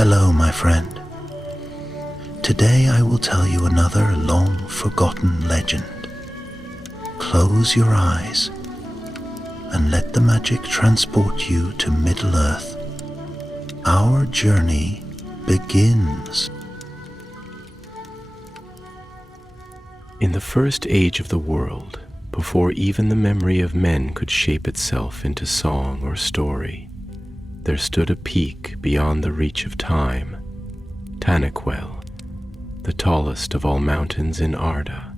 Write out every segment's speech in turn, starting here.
Hello, my friend. Today I will tell you another long-forgotten legend. Close your eyes and let the magic transport you to Middle-earth. Our journey begins. In the first age of the world, before even the memory of men could shape itself into song or story, there stood a peak beyond the reach of time, Tanaquel, the tallest of all mountains in Arda.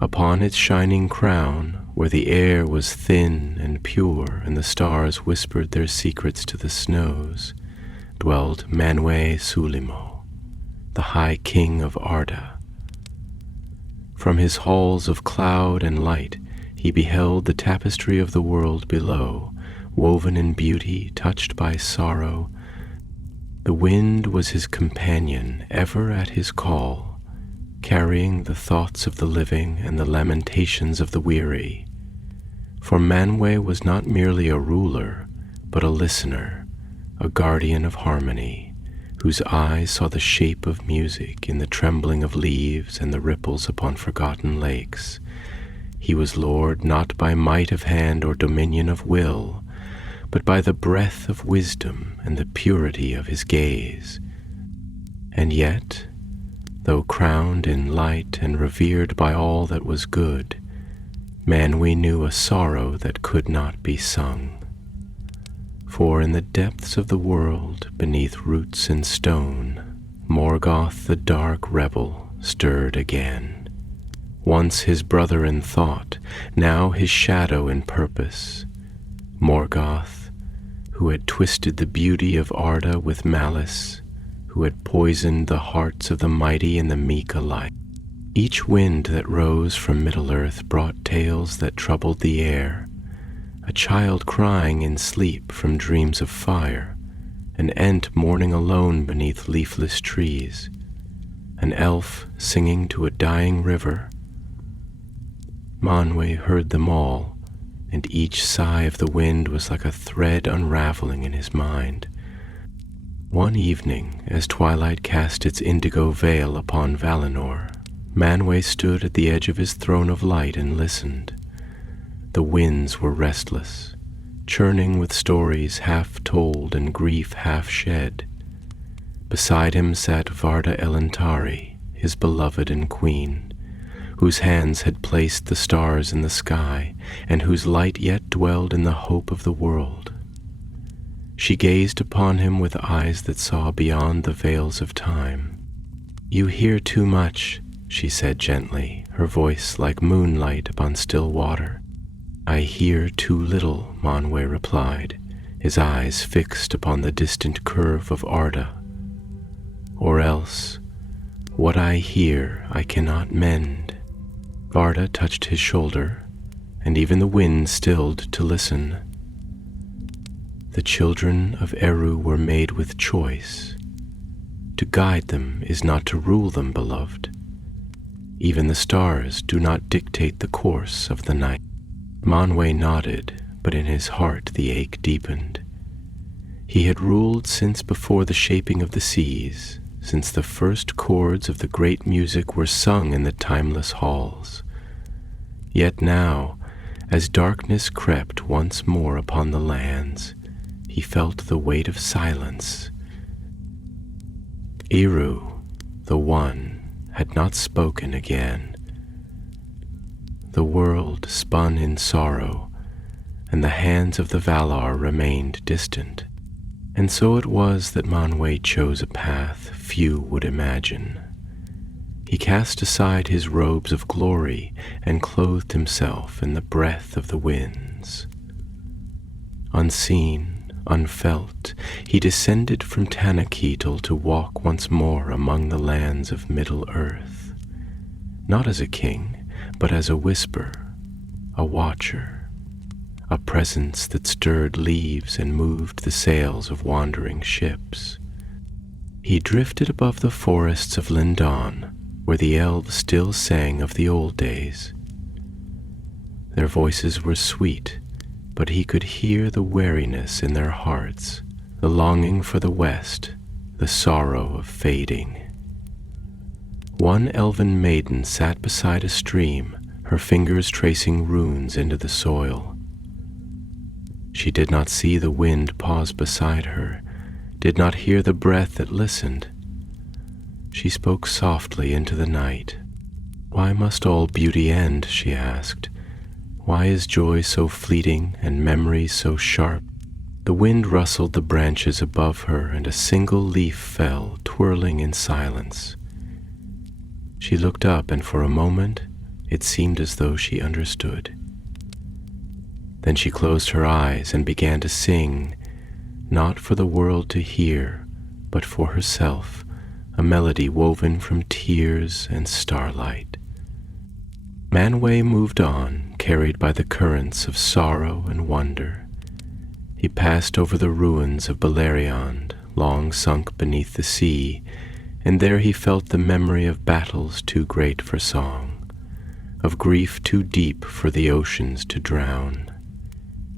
Upon its shining crown, where the air was thin and pure and the stars whispered their secrets to the snows, dwelled Manwë Súlimo, the High King of Arda. From his halls of cloud and light he beheld the tapestry of the world below, woven in beauty, touched by sorrow. The wind was his companion, ever at his call, carrying the thoughts of the living and the lamentations of the weary. For Manwë was not merely a ruler, but a listener, a guardian of harmony, whose eyes saw the shape of music in the trembling of leaves and the ripples upon forgotten lakes. He was lord not by might of hand or dominion of will, but by the breath of wisdom and the purity of his gaze. And yet, though crowned in light and revered by all that was good, Manwë knew a sorrow that could not be sung. For in the depths of the world, beneath roots and stone, Morgoth the dark rebel stirred again. Once his brother in thought, now his shadow in purpose. Morgoth, who had twisted the beauty of Arda with malice, who had poisoned the hearts of the mighty and the meek alike. Each wind that rose from Middle-earth brought tales that troubled the air, a child crying in sleep from dreams of fire, an ent mourning alone beneath leafless trees, an elf singing to a dying river. Manwë heard them all, and each sigh of the wind was like a thread unraveling in his mind. One evening, as twilight cast its indigo veil upon Valinor, Manwë stood at the edge of his throne of light and listened. The winds were restless, churning with stories half told and grief half shed. Beside him sat Varda Elantari, his beloved and queen, whose hands had placed the stars in the sky, and whose light yet dwelled in the hope of the world. She gazed upon him with eyes that saw beyond the veils of time. "You hear too much," she said gently, her voice like moonlight upon still water. "I hear too little," Manwë replied, his eyes fixed upon the distant curve of Arda. "Or else, what I hear I cannot mend." Varda touched his shoulder, and even the wind stilled to listen. "The children of Eru were made with choice. To guide them is not to rule them, beloved. Even the stars do not dictate the course of the night." Manwë nodded, but in his heart the ache deepened. He had ruled since before the shaping of the seas, since the first chords of the great music were sung in the timeless halls. Yet now, as darkness crept once more upon the lands, he felt the weight of silence. Eru, the One, had not spoken again. The world spun in sorrow, and the hands of the Valar remained distant. And so it was that Manwë chose a path few would imagine. He cast aside his robes of glory and clothed himself in the breath of the winds. Unseen, unfelt, he descended from Tanaquil to walk once more among the lands of Middle-earth, not as a king, but as a whisper, a watcher, a presence that stirred leaves and moved the sails of wandering ships. He drifted above the forests of Lindon, where the elves still sang of the old days. Their voices were sweet, but he could hear the weariness in their hearts, the longing for the west, the sorrow of fading. One elven maiden sat beside a stream, her fingers tracing runes into the soil. She did not see the wind pause beside her, did not hear the breath that listened. She spoke softly into the night. "Why must all beauty end?" she asked. "Why is joy so fleeting and memory so sharp?" The wind rustled the branches above her, and a single leaf fell, twirling in silence. She looked up, and for a moment it seemed as though she understood. Then she closed her eyes and began to sing, not for the world to hear, but for herself, a melody woven from tears and starlight. Manwë moved on, carried by the currents of sorrow and wonder. He passed over the ruins of Silmarillion, long sunk beneath the sea, and there he felt the memory of battles too great for song, of grief too deep for the oceans to drown.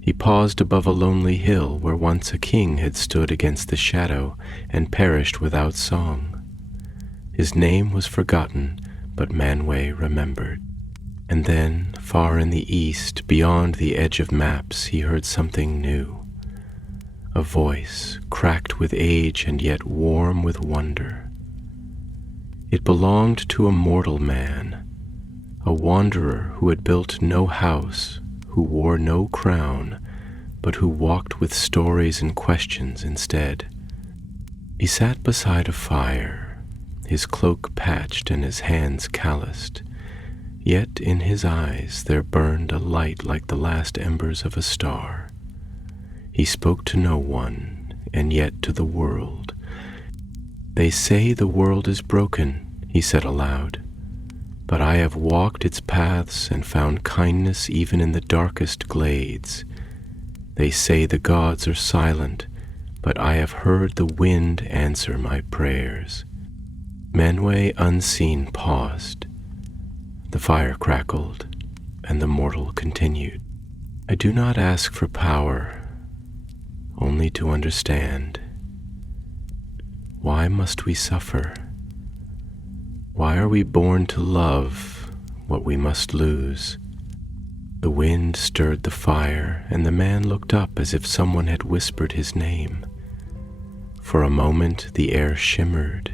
He paused above a lonely hill where once a king had stood against the shadow and perished without song. His name was forgotten, but Manwë remembered. And then, far in the east, beyond the edge of maps, he heard something new. A voice, cracked with age and yet warm with wonder. It belonged to a mortal man, a wanderer who had built no house, who wore no crown, but who walked with stories and questions instead. He sat beside a fire, his cloak patched and his hands calloused, yet in his eyes there burned a light like the last embers of a star. He spoke to no one, and yet to the world. "They say the world is broken," he said aloud, "but I have walked its paths and found kindness even in the darkest glades. They say the gods are silent, but I have heard the wind answer my prayers." Manwë, unseen, paused. The fire crackled, and the mortal continued. "I do not ask for power, only to understand. Why must we suffer? Why are we born to love what we must lose?" The wind stirred the fire, and the man looked up as if someone had whispered his name. For a moment the air shimmered,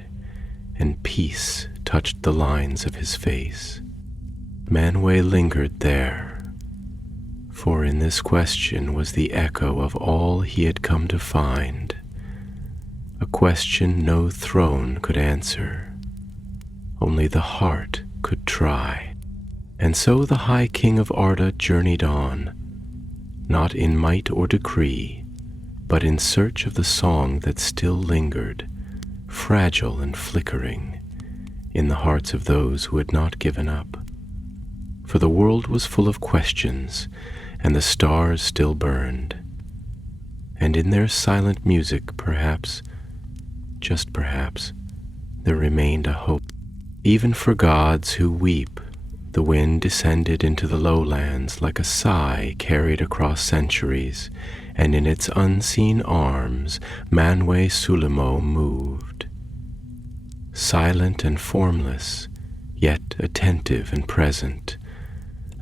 and peace touched the lines of his face. Manwë lingered there, for in this question was the echo of all he had come to find, a question no throne could answer, only the heart could try. And so the High King of Arda journeyed on, not in might or decree, but in search of the song that still lingered, fragile and flickering, in the hearts of those who had not given up. For the world was full of questions, and the stars still burned. And in their silent music, perhaps, just perhaps, there remained a hope. Even for gods who weep, the wind descended into the lowlands like a sigh carried across centuries, and in its unseen arms Manwë Súlimo moved. Silent and formless, yet attentive and present,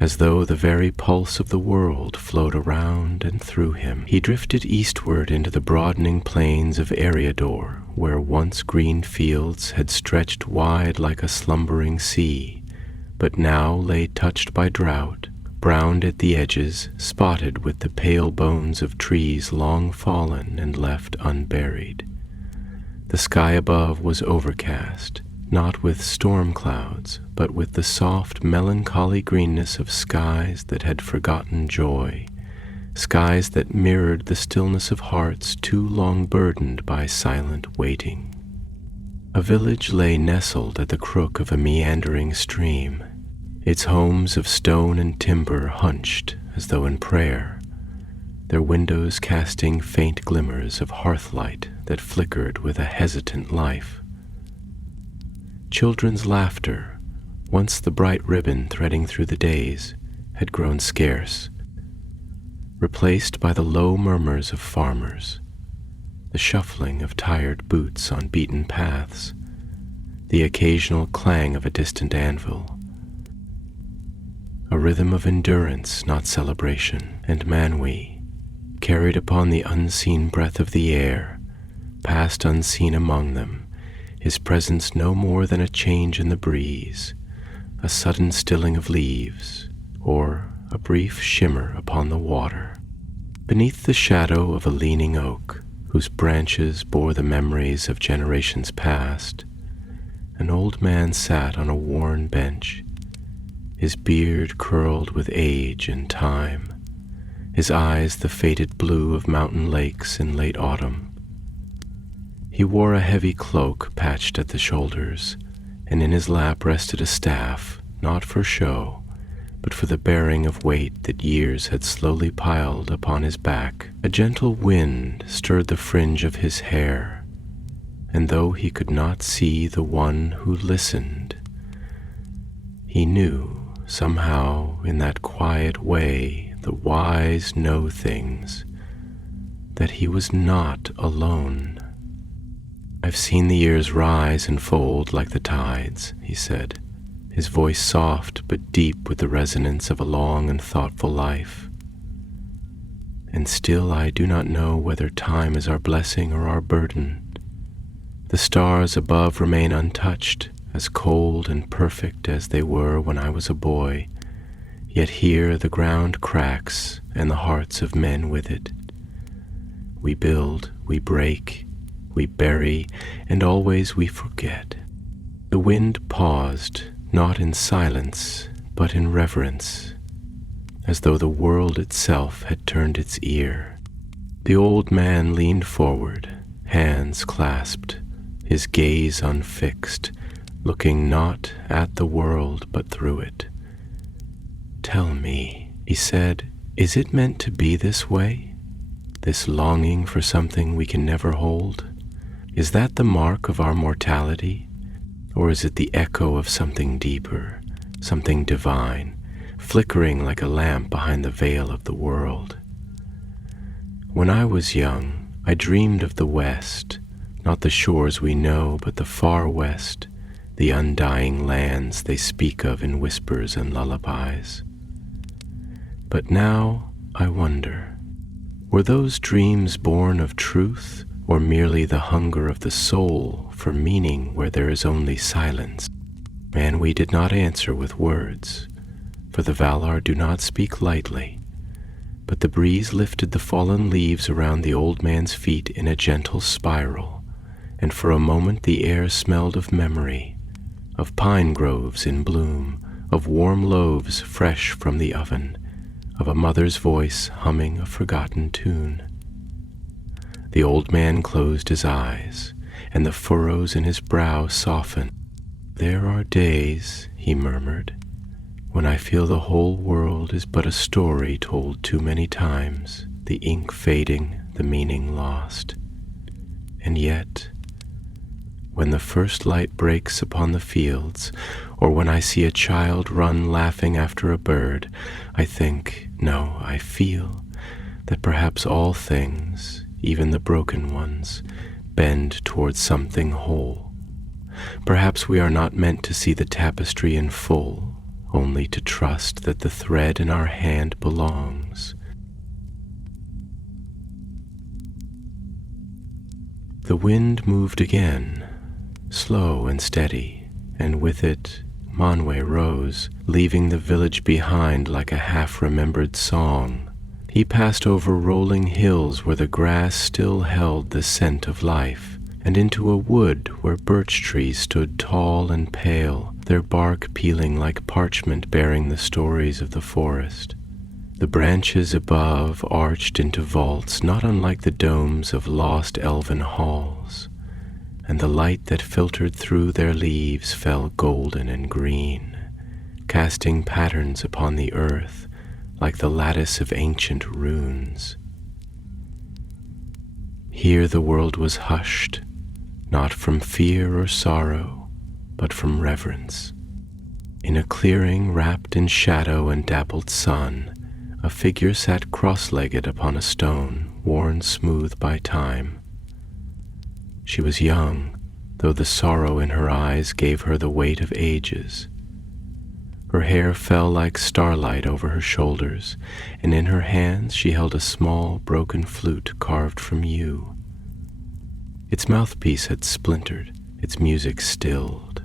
as though the very pulse of the world flowed around and through him. He drifted eastward into the broadening plains of Eriador, where once green fields had stretched wide like a slumbering sea, but now lay touched by drought, browned at the edges, spotted with the pale bones of trees long fallen and left unburied. The sky above was overcast, not with storm clouds, but with the soft, melancholy greenness of skies that had forgotten joy, skies that mirrored the stillness of hearts too long burdened by silent waiting. A village lay nestled at the crook of a meandering stream, its homes of stone and timber hunched as though in prayer, their windows casting faint glimmers of hearthlight that flickered with a hesitant life. Children's laughter, once the bright ribbon threading through the days, had grown scarce, replaced by the low murmurs of farmers. the shuffling of tired boots on beaten paths, the occasional clang of a distant anvil, a rhythm of endurance, not celebration, and Manwë, carried upon the unseen breath of the air, passed unseen among them, his presence no more than a change in the breeze, a sudden stilling of leaves, or a brief shimmer upon the water. Beneath the shadow of a leaning oak, whose branches bore the memories of generations past, an old man sat on a worn bench, his beard curled with age and time, his eyes the faded blue of mountain lakes in late autumn. He wore a heavy cloak patched at the shoulders, and in his lap rested a staff, not for show, but for the bearing of weight that years had slowly piled upon his back. A gentle wind stirred the fringe of his hair, and though he could not see the one who listened, he knew somehow in that quiet way the wise know things, that he was not alone. "I've seen the years rise and fold like the tides," he said, his voice soft but deep with the resonance of a long and thoughtful life. "And still I do not know whether time is our blessing or our burden. The stars above remain untouched, as cold and perfect as they were when I was a boy, yet here the ground cracks and the hearts of men with it. We build, we break, we bury, and always we forget." The wind paused, not in silence, but in reverence, as though the world itself had turned its ear. The old man leaned forward, hands clasped, his gaze unfixed, looking not at the world but through it. "Tell me," he said, "is it meant to be this way? This longing for something we can never hold? Is that the mark of our mortality? Or is it the echo of something deeper, something divine, flickering like a lamp behind the veil of the world? When I was young, I dreamed of the West, not the shores we know, but the far West, the undying lands they speak of in whispers and lullabies. But now I wonder, were those dreams born of truth, or merely the hunger of the soul for meaning where there is only silence? Manwë did not answer with words, for the Valar do not speak lightly, but the breeze lifted the fallen leaves around the old man's feet in a gentle spiral, and for a moment the air smelled of memory, of pine groves in bloom, of warm loaves fresh from the oven, of a mother's voice humming a forgotten tune. The old man closed his eyes, and the furrows in his brow softened. "There are days," he murmured, "when I feel the whole world is but a story told too many times, the ink fading, the meaning lost. And yet, when the first light breaks upon the fields, or when I see a child run laughing after a bird, I think, no, I feel, that perhaps all things, even the broken ones, bend towards something whole. Perhaps we are not meant to see the tapestry in full, only to trust that the thread in our hand belongs." The wind moved again, slow and steady, and with it Manwë rose, leaving the village behind like a half-remembered song. He passed over rolling hills where the grass still held the scent of life, and into a wood where birch trees stood tall and pale, their bark peeling like parchment bearing the stories of the forest. The branches above arched into vaults not unlike the domes of lost elven halls, and the light that filtered through their leaves fell golden and green, casting patterns upon the earth like the lattice of ancient runes. Here the world was hushed, not from fear or sorrow, but from reverence. In a clearing wrapped in shadow and dappled sun, a figure sat cross-legged upon a stone worn smooth by time. She was young, though the sorrow in her eyes gave her the weight of ages. Her hair fell like starlight over her shoulders, and in her hands she held a small broken flute carved from yew. Its mouthpiece had splintered, its music stilled.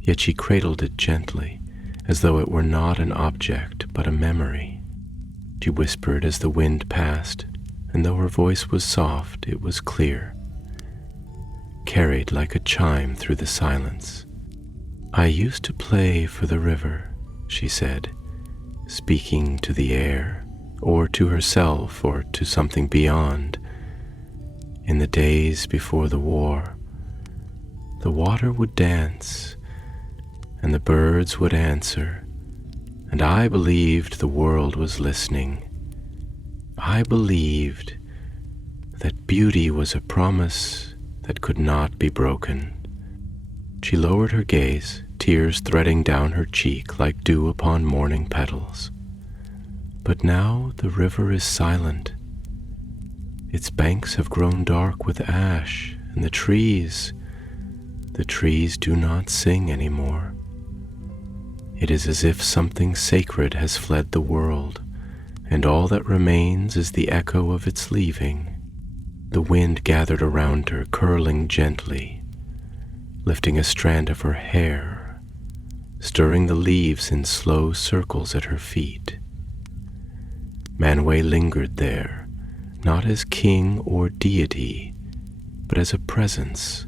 Yet she cradled it gently, as though it were not an object but a memory. She whispered as the wind passed, and though her voice was soft, it was clear, carried like a chime through the silence. "I used to play for the river," she said, speaking to the air, or to herself, or to something beyond. "In the days before the war, the water would dance, and the birds would answer, and I believed the world was listening. I believed that beauty was a promise that could not be broken." She lowered her gaze, tears threading down her cheek like dew upon morning petals. "But now the river is silent. Its banks have grown dark with ash, and the trees do not sing anymore. It is as if something sacred has fled the world, and all that remains is the echo of its leaving." The wind gathered around her, curling gently, lifting a strand of her hair, stirring the leaves in slow circles at her feet. Manwë lingered there, not as king or deity, but as a presence,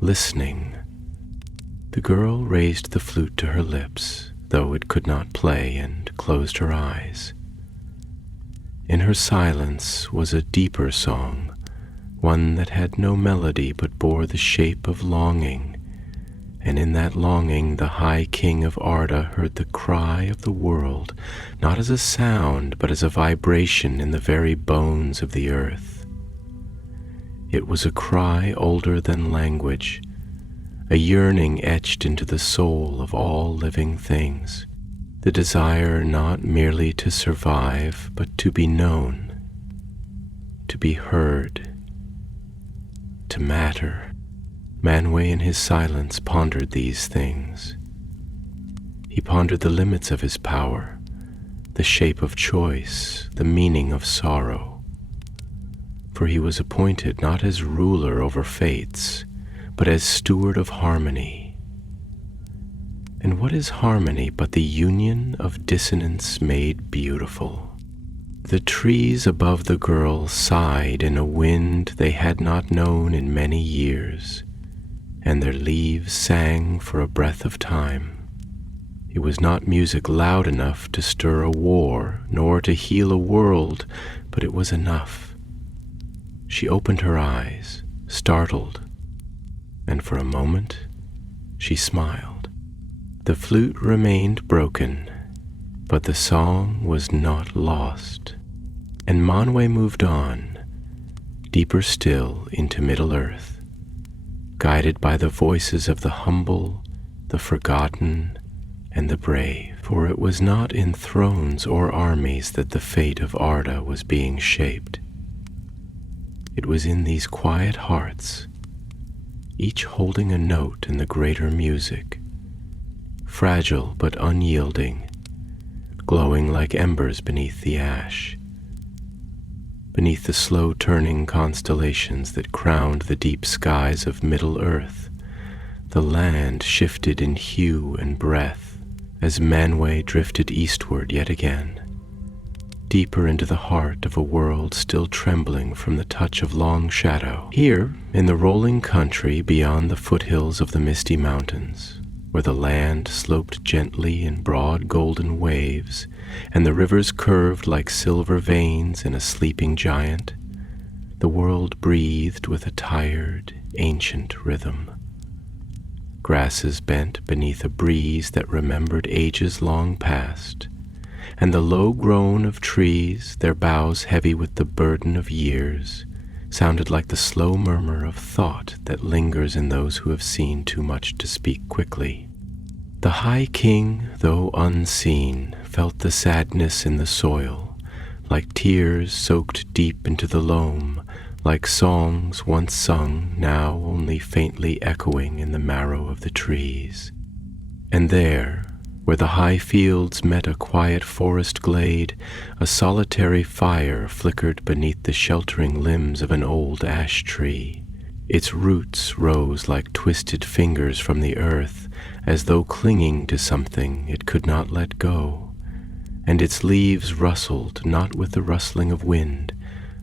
listening. The girl raised the flute to her lips, though it could not play, and closed her eyes. In her silence was a deeper song, one that had no melody but bore the shape of longing, and in that longing the High King of Arda heard the cry of the world, not as a sound, but as a vibration in the very bones of the earth. It was a cry older than language, a yearning etched into the soul of all living things, the desire not merely to survive, but to be known, to be heard, to matter. Manwë in his silence pondered these things. He pondered the limits of his power, the shape of choice, the meaning of sorrow. For he was appointed not as ruler over fates, but as steward of harmony. And what is harmony but the union of dissonance made beautiful? The trees above the girl sighed in a wind they had not known in many years, and their leaves sang for a breath of time. It was not music loud enough to stir a war, nor to heal a world, but it was enough. She opened her eyes, startled, and for a moment she smiled. The flute remained broken, but the song was not lost, and Manwë moved on, deeper still into Middle-earth, guided by the voices of the humble, the forgotten, and the brave. For it was not in thrones or armies that the fate of Arda was being shaped. It was in these quiet hearts, each holding a note in the greater music, fragile but unyielding, glowing like embers beneath the ash, beneath the slow-turning constellations that crowned the deep skies of Middle-earth. The land shifted in hue and breath as Manwë drifted eastward yet again, deeper into the heart of a world still trembling from the touch of long shadow. Here, in the rolling country beyond the foothills of the misty mountains, where the land sloped gently in broad golden waves, and the rivers curved like silver veins in a sleeping giant, the world breathed with a tired, ancient rhythm. Grasses bent beneath a breeze that remembered ages long past, and the low groan of trees, their boughs heavy with the burden of years, sounded like the slow murmur of thought that lingers in those who have seen too much to speak quickly. The High King, though unseen, felt the sadness in the soil, like tears soaked deep into the loam, like songs once sung, now only faintly echoing in the marrow of the trees. And there, where the high fields met a quiet forest glade, a solitary fire flickered beneath the sheltering limbs of an old ash tree. Its roots rose like twisted fingers from the earth, as though clinging to something it could not let go, and its leaves rustled not with the rustling of wind,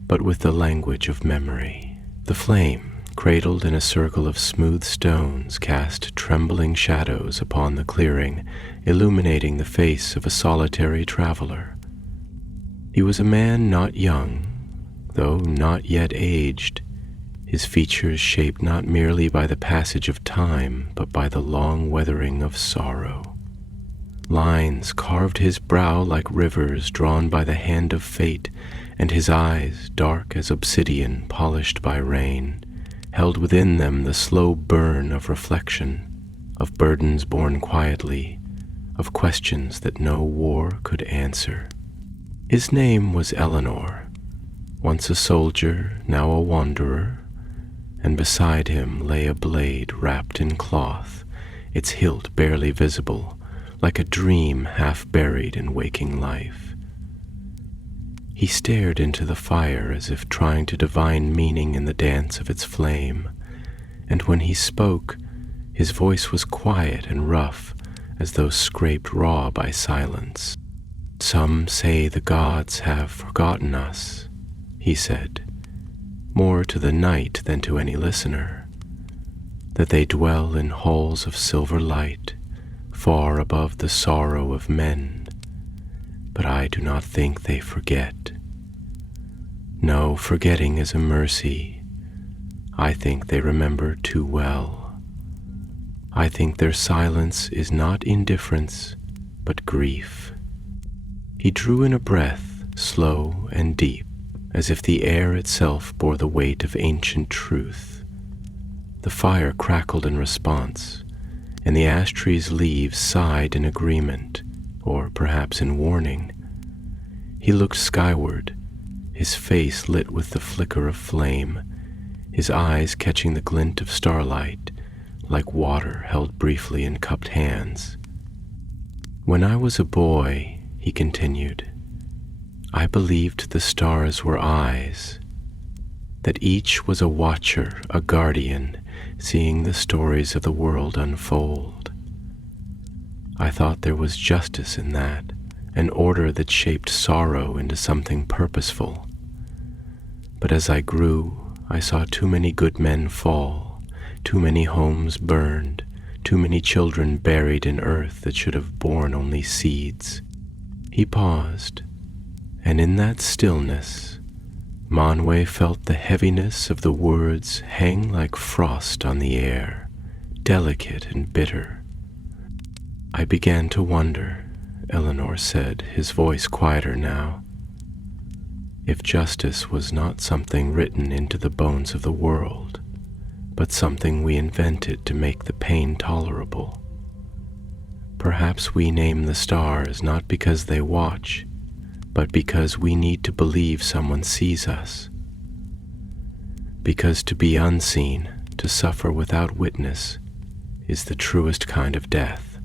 but with the language of memory. The flame, cradled in a circle of smooth stones, cast trembling shadows upon the clearing, illuminating the face of a solitary traveler. He was a man not young, though not yet aged, his features shaped not merely by the passage of time, but by the long weathering of sorrow. Lines carved his brow like rivers drawn by the hand of fate, and his eyes, dark as obsidian polished by rain, held within them the slow burn of reflection, of burdens borne quietly, of questions that no war could answer. His name was Eleanor, once a soldier, now a wanderer, and beside him lay a blade wrapped in cloth, its hilt barely visible, like a dream half buried in waking life. He stared into the fire as if trying to divine meaning in the dance of its flame, and when he spoke, his voice was quiet and rough, as though scraped raw by silence. "Some say the gods have forgotten us," he said, more to the night than to any listener, "that they dwell in halls of silver light, far above the sorrow of men, but I do not think they forget. No, forgetting is a mercy. I think they remember too well. I think their silence is not indifference, but grief." He drew in a breath, slow and deep, as if the air itself bore the weight of ancient truth. The fire crackled in response, and the ash tree's leaves sighed in agreement, or perhaps in warning. He looked skyward, his face lit with the flicker of flame, his eyes catching the glint of starlight, like water held briefly in cupped hands. "When I was a boy," he continued, "I believed the stars were eyes, that each was a watcher, a guardian, seeing the stories of the world unfold. I thought there was justice in that, an order that shaped sorrow into something purposeful. But as I grew, I saw too many good men fall, too many homes burned, too many children buried in earth that should have borne only seeds." He paused, and in that stillness, Manwë felt the heaviness of the words hang like frost on the air, delicate and bitter. "I began to wonder," Eleanor said, his voice quieter now, "if justice was not something written into the bones of the world, but something we invented to make the pain tolerable. Perhaps we name the stars not because they watch, but because we need to believe someone sees us. Because to be unseen, to suffer without witness, is the truest kind of death."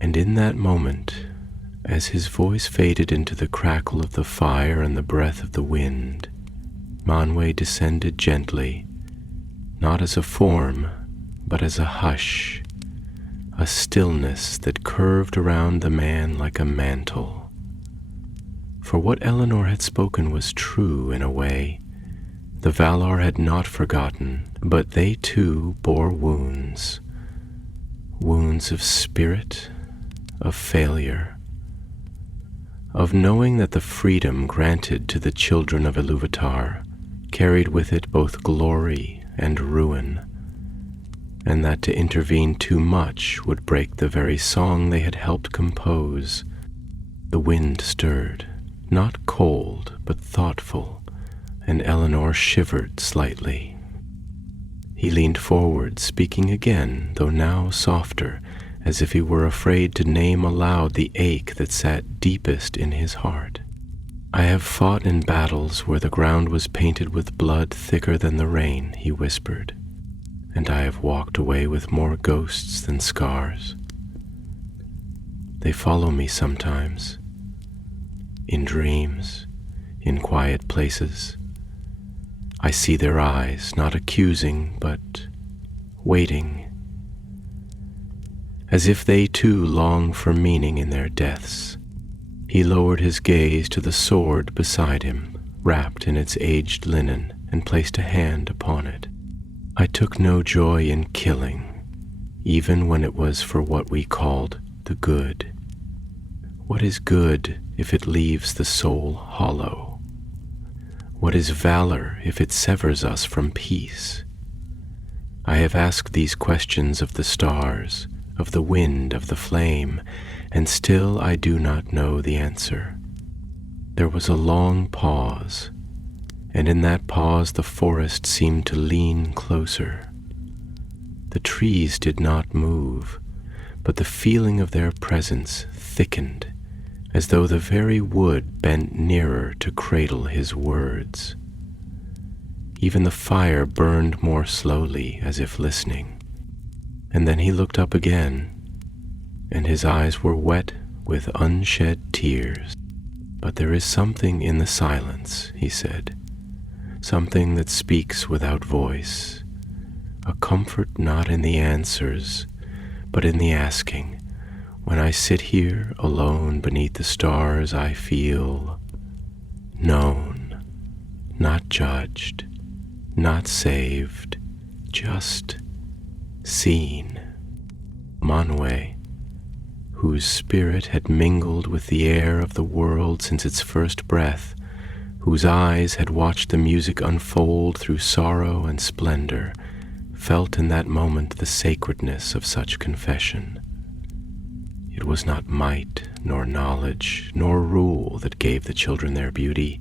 And in that moment, as his voice faded into the crackle of the fire and the breath of the wind, Manwë descended gently, not as a form, but as a hush, a stillness that curved around the man like a mantle. For what Eleanor had spoken was true in a way. The Valar had not forgotten, but they too bore wounds. Wounds of spirit, of failure, of knowing that the freedom granted to the children of Ilúvatar carried with it both glory and ruin, and that to intervene too much would break the very song they had helped compose. The wind stirred, not cold, but thoughtful, and Eleanor shivered slightly. He leaned forward, speaking again, though now softer, as if he were afraid to name aloud the ache that sat deepest in his heart. I have fought in battles where the ground was painted with blood thicker than the rain, he whispered, and I have walked away with more ghosts than scars. They follow me sometimes, in dreams, in quiet places. I see their eyes, not accusing, but waiting, as if they too long for meaning in their deaths. He lowered his gaze to the sword beside him, wrapped in its aged linen, and placed a hand upon it. I took no joy in killing, even when it was for what we called the good. What is good if it leaves the soul hollow? What is valor if it severs us from peace? I have asked these questions of the stars, of the wind, of the flame, and still I do not know the answer. There was a long pause, and in that pause the forest seemed to lean closer. The trees did not move, but the feeling of their presence thickened, as though the very wood bent nearer to cradle his words. Even the fire burned more slowly, as if listening. And then he looked up again, and his eyes were wet with unshed tears. But there is something in the silence, he said, something that speaks without voice, a comfort not in the answers, but in the asking. When I sit here alone beneath the stars, I feel known, not judged, not saved, just seen. Manwë, whose spirit had mingled with the air of the world since its first breath, whose eyes had watched the music unfold through sorrow and splendor, felt in that moment the sacredness of such confession. It was not might, nor knowledge, nor rule that gave the children their beauty.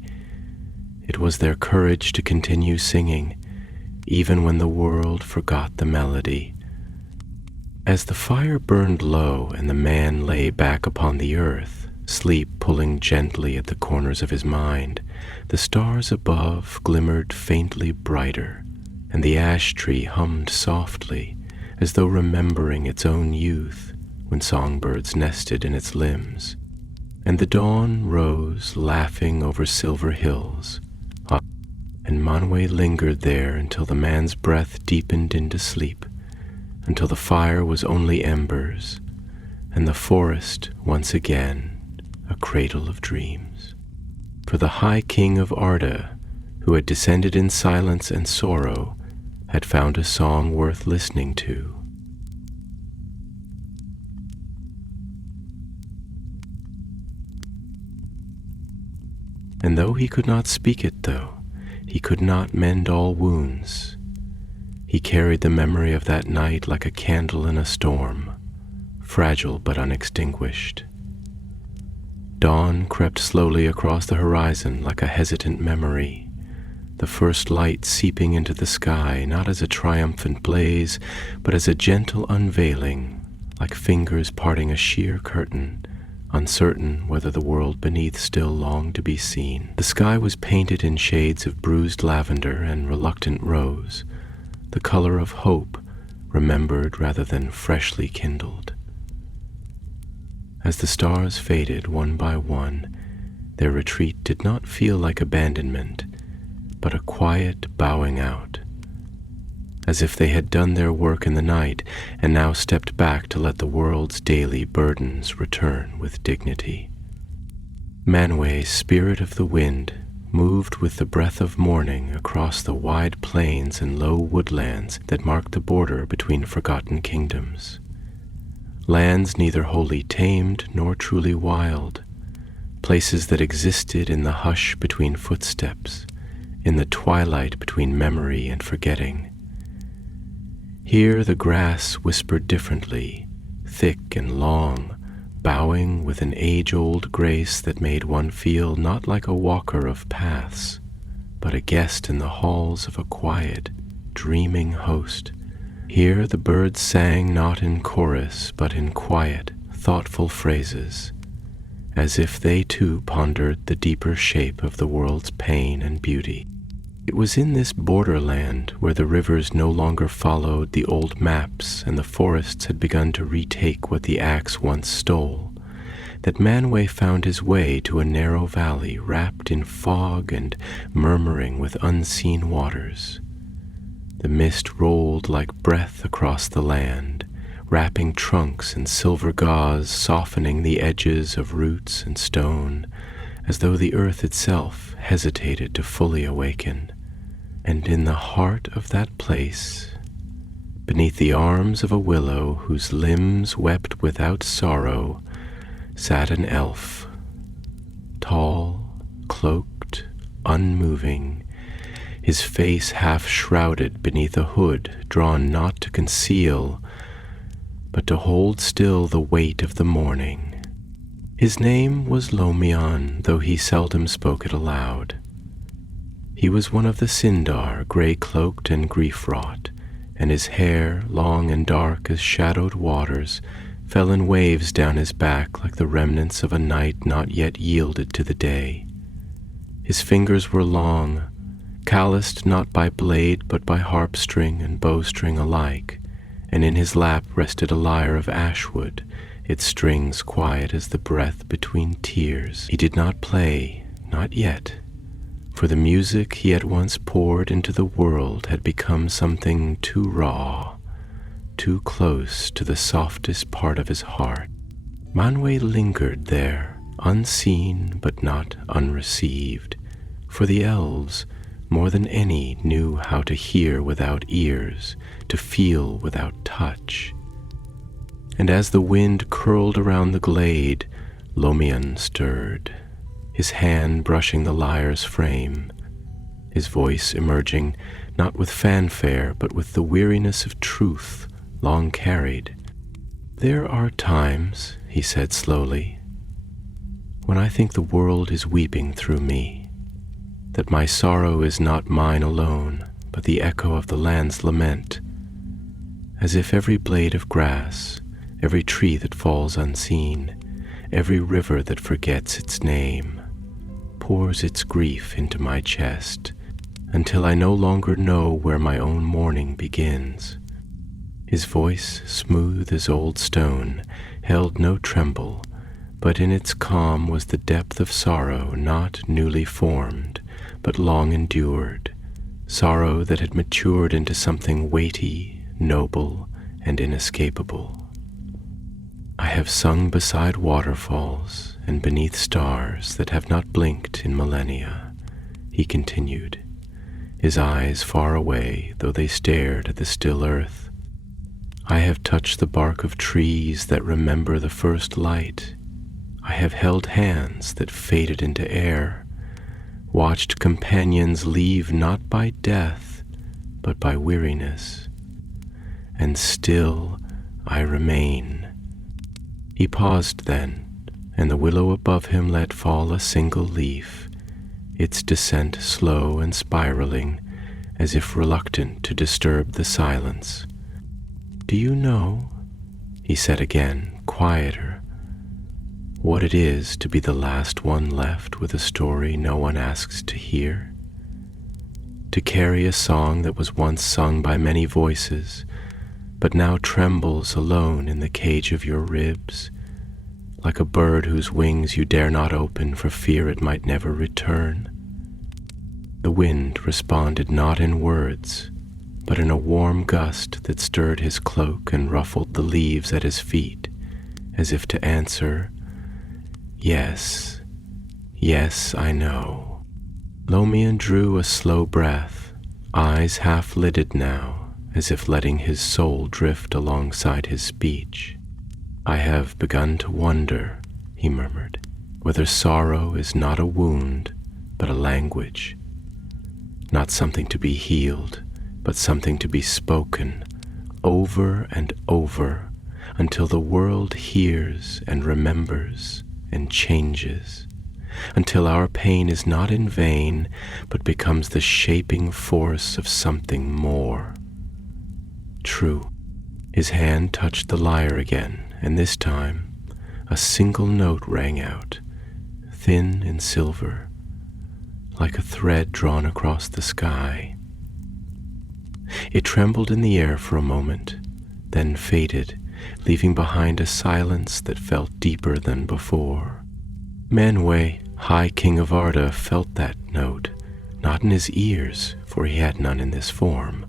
It was their courage to continue singing, even when the world forgot the melody. As the fire burned low and the man lay back upon the earth, sleep pulling gently at the corners of his mind, the stars above glimmered faintly brighter, and the ash tree hummed softly, as though remembering its own youth, when songbirds nested in its limbs, and the dawn rose laughing over silver hills, and Manwë lingered there until the man's breath deepened into sleep, until the fire was only embers, and the forest once again a cradle of dreams. For the High King of Arda, who had descended in silence and sorrow, had found a song worth listening to. And though he could not speak it, he could not mend all wounds. He carried the memory of that night like a candle in a storm, fragile but unextinguished. Dawn crept slowly across the horizon like a hesitant memory, the first light seeping into the sky not as a triumphant blaze, but as a gentle unveiling, like fingers parting a sheer curtain, uncertain whether the world beneath still longed to be seen. The sky was painted in shades of bruised lavender and reluctant rose, the color of hope, remembered rather than freshly kindled. As the stars faded one by one, their retreat did not feel like abandonment, but a quiet bowing out, as if they had done their work in the night and now stepped back to let the world's daily burdens return with dignity. Manwë, spirit of the wind, moved with the breath of morning across the wide plains and low woodlands that marked the border between forgotten kingdoms. Lands neither wholly tamed nor truly wild, places that existed in the hush between footsteps, in the twilight between memory and forgetting. Here the grass whispered differently, thick and long, bowing with an age-old grace that made one feel not like a walker of paths, but a guest in the halls of a quiet, dreaming host. Here the birds sang not in chorus, but in quiet, thoughtful phrases, as if they too pondered the deeper shape of the world's pain and beauty. It was in this borderland where the rivers no longer followed the old maps and the forests had begun to retake what the axe once stole, that Manwë found his way to a narrow valley wrapped in fog and murmuring with unseen waters. The mist rolled like breath across the land, wrapping trunks in silver gauze, softening the edges of roots and stone, as though the earth itself hesitated to fully awaken. And in the heart of that place, beneath the arms of a willow whose limbs wept without sorrow, sat an elf, tall, cloaked, unmoving, his face half shrouded beneath a hood drawn not to conceal, but to hold still the weight of the morning. His name was Lomion, though he seldom spoke it aloud. He was one of the Sindar, grey-cloaked and grief-wrought, and his hair, long and dark as shadowed waters, fell in waves down his back like the remnants of a night not yet yielded to the day. His fingers were long, calloused not by blade but by harp-string and bow-string alike, and in his lap rested a lyre of ashwood, its strings quiet as the breath between tears. He did not play, not yet, for the music he at once poured into the world had become something too raw, too close to the softest part of his heart. Manwë lingered there, unseen but not unreceived, for the elves, more than any, knew how to hear without ears, to feel without touch. And as the wind curled around the glade, Lomion stirred, his hand brushing the lyre's frame, his voice emerging not with fanfare but with the weariness of truth long carried. "There are times," he said slowly, "when I think the world is weeping through me, that my sorrow is not mine alone, but the echo of the land's lament, as if every blade of grass, every tree that falls unseen, every river that forgets its name, pours its grief into my chest, until I no longer know where my own mourning begins." His voice, smooth as old stone, held no tremble, but in its calm was the depth of sorrow not newly formed, but long endured, sorrow that had matured into something weighty, noble, and inescapable. "I have sung beside waterfalls and beneath stars that have not blinked in millennia," he continued, his eyes far away though they stared at the still earth. "I have touched the bark of trees that remember the first light. I have held hands that faded into air, watched companions leave not by death, but by weariness. And still I remain." He paused then, and the willow above him let fall a single leaf, its descent slow and spiraling, as if reluctant to disturb the silence. "Do you know," he said again, quieter, "what it is to be the last one left with a story no one asks to hear? To carry a song that was once sung by many voices, but now trembles alone in the cage of your ribs, like a bird whose wings you dare not open for fear it might never return." The wind responded not in words, but in a warm gust that stirred his cloak and ruffled the leaves at his feet, as if to answer, "Yes, yes, I know." Lomion drew a slow breath, eyes half-lidded now, as if letting his soul drift alongside his speech. "I have begun to wonder," he murmured, "whether sorrow is not a wound, but a language, not something to be healed, but something to be spoken over and over until the world hears and remembers and changes, until our pain is not in vain, but becomes the shaping force of something more." True. His hand touched the lyre again, and this time a single note rang out, thin and silver, like a thread drawn across the sky. It trembled in the air for a moment, then faded, leaving behind a silence that felt deeper than before. Manwë, High King of Arda, felt that note, not in his ears, for he had none in this form,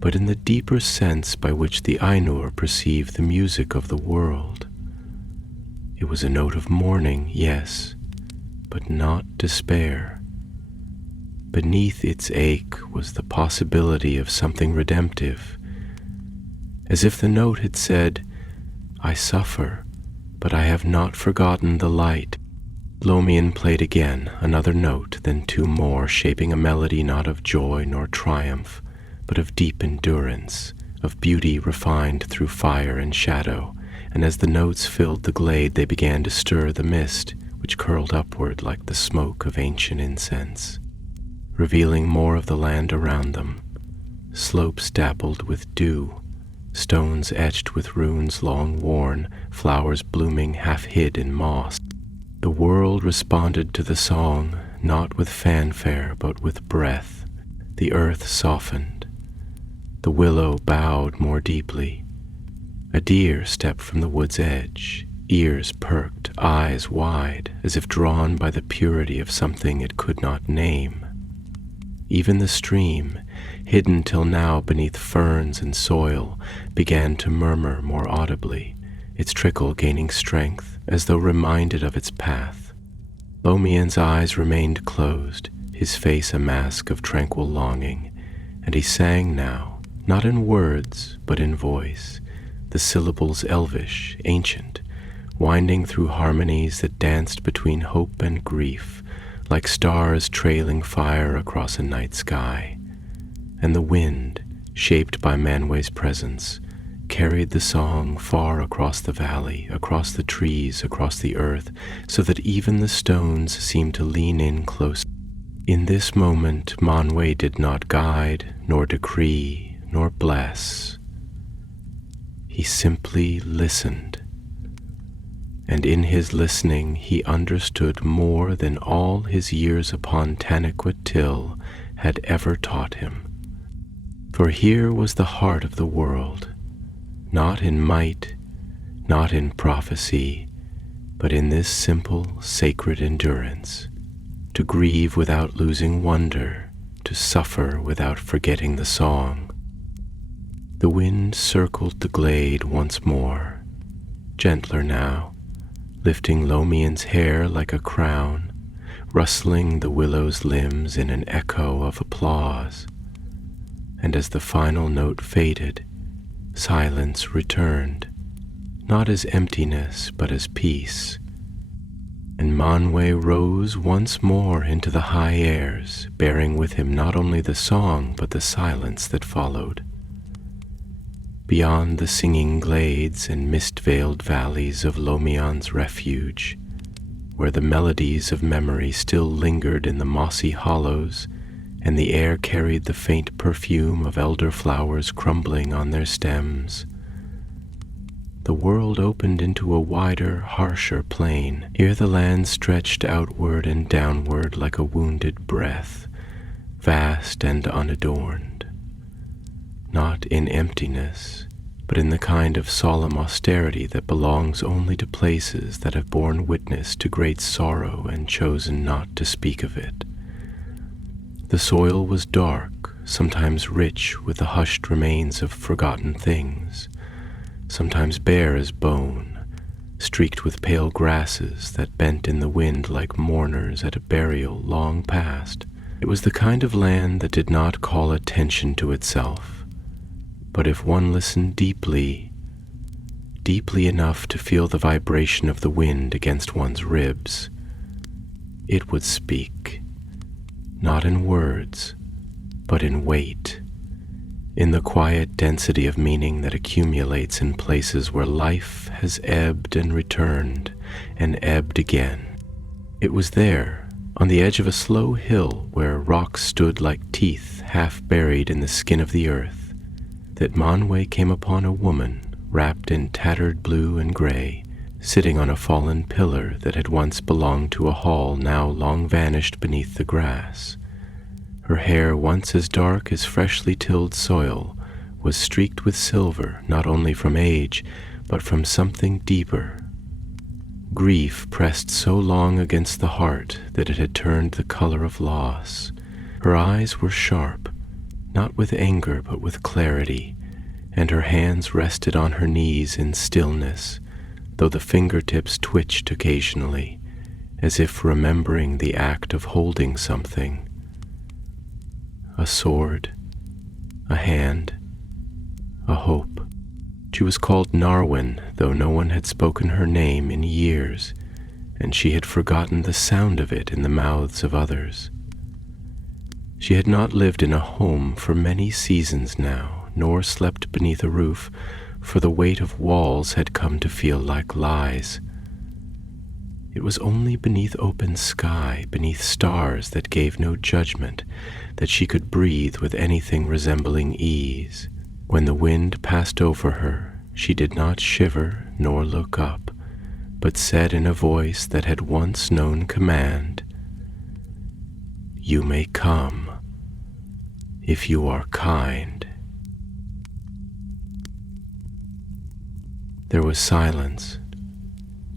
but in the deeper sense by which the Ainur perceive the music of the world. It was a note of mourning, yes, but not despair. Beneath its ache was the possibility of something redemptive, as if the note had said, "I suffer, but I have not forgotten the light." Lomian played again, another note, then two more, shaping a melody not of joy nor triumph, but of deep endurance, of beauty refined through fire and shadow, and as the notes filled the glade they began to stir the mist, which curled upward like the smoke of ancient incense, revealing more of the land around them, slopes dappled with dew, stones etched with runes long worn, flowers blooming half hid in moss. The world responded to the song, not with fanfare, but with breath. The earth softened. The willow bowed more deeply. A deer stepped from the wood's edge, ears perked, eyes wide, as if drawn by the purity of something it could not name. Even the stream, hidden till now beneath ferns and soil, began to murmur more audibly, its trickle gaining strength, as though reminded of its path. Lomian's eyes remained closed, his face a mask of tranquil longing, and he sang now, not in words, but in voice, the syllables elvish, ancient, winding through harmonies that danced between hope and grief, like stars trailing fire across a night sky. And the wind, shaped by Manwë's presence, carried the song far across the valley, across the trees, across the earth, so that even the stones seemed to lean in close. In this moment, Manwë did not guide, nor decree, nor bless. He simply listened. And in his listening, he understood more than all his years upon Taniquet Till had ever taught him. For here was the heart of the world, not in might, not in prophecy, but in this simple, sacred endurance, to grieve without losing wonder, to suffer without forgetting the song. The wind circled the glade once more, gentler now, lifting Lomian's hair like a crown, rustling the willow's limbs in an echo of applause. And as the final note faded, silence returned, not as emptiness, but as peace. And Manwë rose once more into the high airs, bearing with him not only the song, but the silence that followed. Beyond the singing glades and mist-veiled valleys of Lomian's refuge, where the melodies of memory still lingered in the mossy hollows, and the air carried the faint perfume of elder flowers crumbling on their stems, the world opened into a wider, harsher plain. Here the land stretched outward and downward like a wounded breath, vast and unadorned, not in emptiness, but in the kind of solemn austerity that belongs only to places that have borne witness to great sorrow and chosen not to speak of it. The soil was dark, sometimes rich with the hushed remains of forgotten things, sometimes bare as bone, streaked with pale grasses that bent in the wind like mourners at a burial long past. It was the kind of land that did not call attention to itself, but if one listened deeply, deeply enough to feel the vibration of the wind against one's ribs, it would speak. Not in words, but in weight, in the quiet density of meaning that accumulates in places where life has ebbed and returned and ebbed again. It was there, on the edge of a slow hill where rocks stood like teeth half buried in the skin of the earth, that Manwë came upon a woman wrapped in tattered blue and gray, sitting on a fallen pillar that had once belonged to a hall now long vanished beneath the grass. Her hair, once as dark as freshly tilled soil, was streaked with silver, not only from age, but from something deeper. Grief pressed so long against the heart that it had turned the color of loss. Her eyes were sharp, not with anger but with clarity, and her hands rested on her knees in stillness, though the fingertips twitched occasionally, as if remembering the act of holding something. A sword, a hand, a hope. She was called Narwyn, though no one had spoken her name in years, and she had forgotten the sound of it in the mouths of others. She had not lived in a home for many seasons now, nor slept beneath a roof, for the weight of walls had come to feel like lies. It was only beneath open sky, beneath stars that gave no judgment, that she could breathe with anything resembling ease. When the wind passed over her, she did not shiver nor look up, but said in a voice that had once known command, "You may come, if you are kind." There was silence,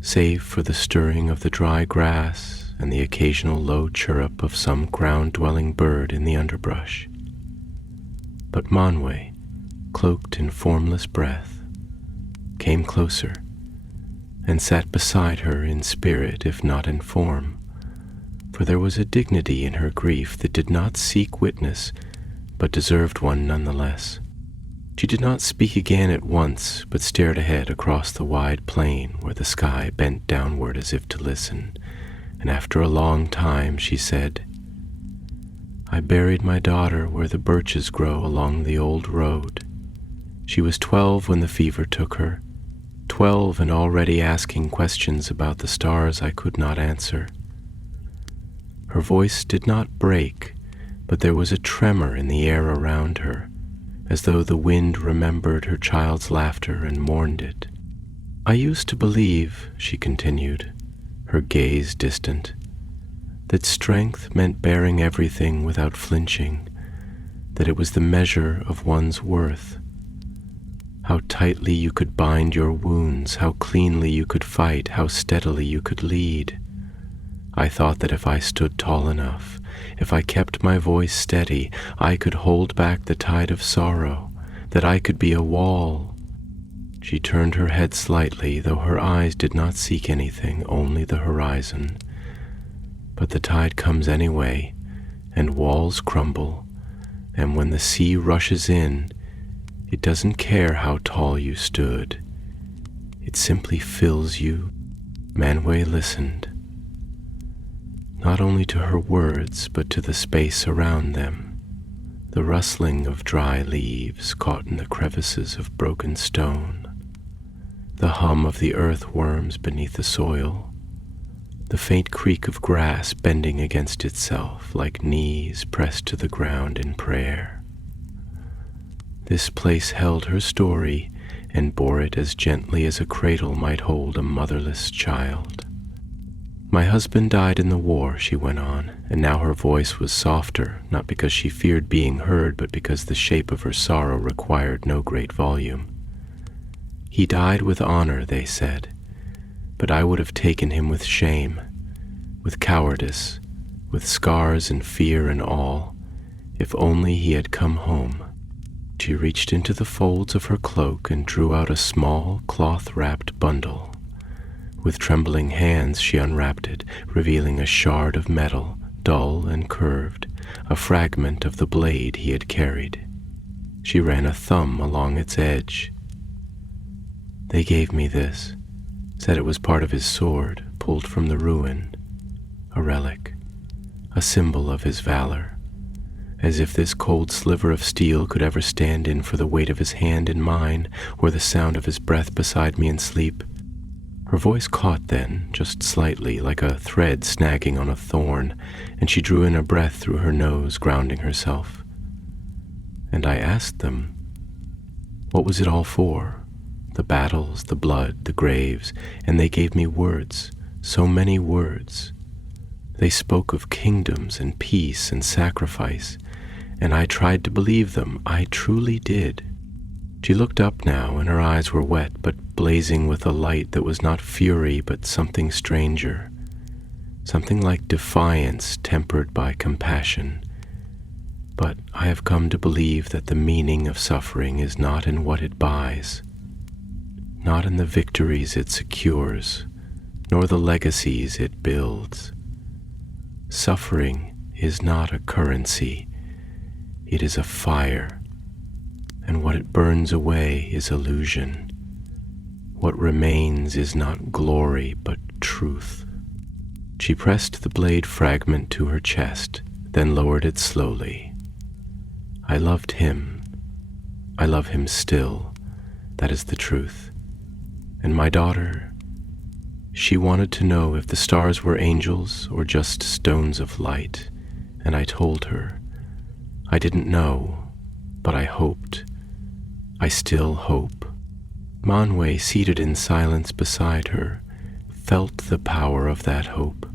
save for the stirring of the dry grass and the occasional low chirrup of some ground-dwelling bird in the underbrush. But Manwë, cloaked in formless breath, came closer and sat beside her in spirit if not in form, for there was a dignity in her grief that did not seek witness but deserved one nonetheless. She did not speak again at once, but stared ahead across the wide plain where the sky bent downward as if to listen, and after a long time she said, "I buried my daughter where the birches grow along the old road. She was 12 when the fever took her, 12 and already asking questions about the stars I could not answer." Her voice did not break, but there was a tremor in the air around her, as though the wind remembered her child's laughter and mourned it. "I used to believe," she continued, her gaze distant, "that strength meant bearing everything without flinching, that it was the measure of one's worth. How tightly you could bind your wounds, how cleanly you could fight, how steadily you could lead. I thought that if I stood tall enough, if I kept my voice steady, I could hold back the tide of sorrow, that I could be a wall." She turned her head slightly, though her eyes did not seek anything, only the horizon. "But the tide comes anyway, and walls crumble, and when the sea rushes in, it doesn't care how tall you stood. It simply fills you." Manwë listened, not only to her words, but to the space around them, the rustling of dry leaves caught in the crevices of broken stone, the hum of the earthworms beneath the soil, the faint creak of grass bending against itself like knees pressed to the ground in prayer. This place held her story and bore it as gently as a cradle might hold a motherless child. "My husband died in the war," she went on, and now her voice was softer, not because she feared being heard, but because the shape of her sorrow required no great volume. "He died with honor," they said, "but I would have taken him with shame, with cowardice, with scars and fear and all, if only he had come home." She reached into the folds of her cloak and drew out a small cloth-wrapped bundle. With trembling hands she unwrapped it, revealing a shard of metal, dull and curved, a fragment of the blade he had carried. She ran a thumb along its edge. "They gave me this, said it was part of his sword, pulled from the ruin, a relic, a symbol of his valor. As if this cold sliver of steel could ever stand in for the weight of his hand in mine, or the sound of his breath beside me in sleep." Her voice caught then, just slightly, like a thread snagging on a thorn, and she drew in a breath through her nose, grounding herself. "And I asked them, what was it all for? the battles, the blood, the graves, and they gave me words, so many words. They spoke of kingdoms and peace and sacrifice, and I tried to believe them. I truly did. She looked up now, and her eyes were wet, but blazing with a light that was not fury, but something stranger, something like defiance tempered by compassion. But I have come to believe that the meaning of suffering is not in what it buys, not in the victories it secures, nor the legacies it builds. Suffering is not a currency, it is a fire, and what it burns away is illusion. What remains is not glory, but truth. She pressed the blade fragment to her chest, then lowered it slowly. I loved him. I love him still. That is the truth. And my daughter, she wanted to know if the stars were angels or just stones of light, and I told her. I didn't know, but I hoped. I still hope. Manwë, seated in silence beside her, felt the power of that hope.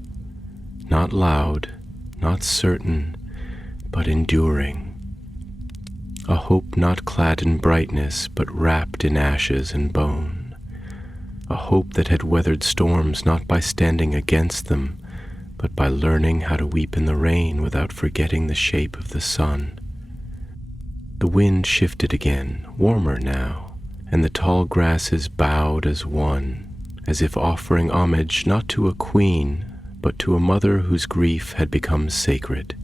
Not loud, not certain, but enduring. A hope not clad in brightness, but wrapped in ashes and bone. A hope that had weathered storms not by standing against them, but by learning how to weep in the rain without forgetting the shape of the sun. The wind shifted again, warmer now, and the tall grasses bowed as one, as if offering homage not to a queen, but to a mother whose grief had become sacred.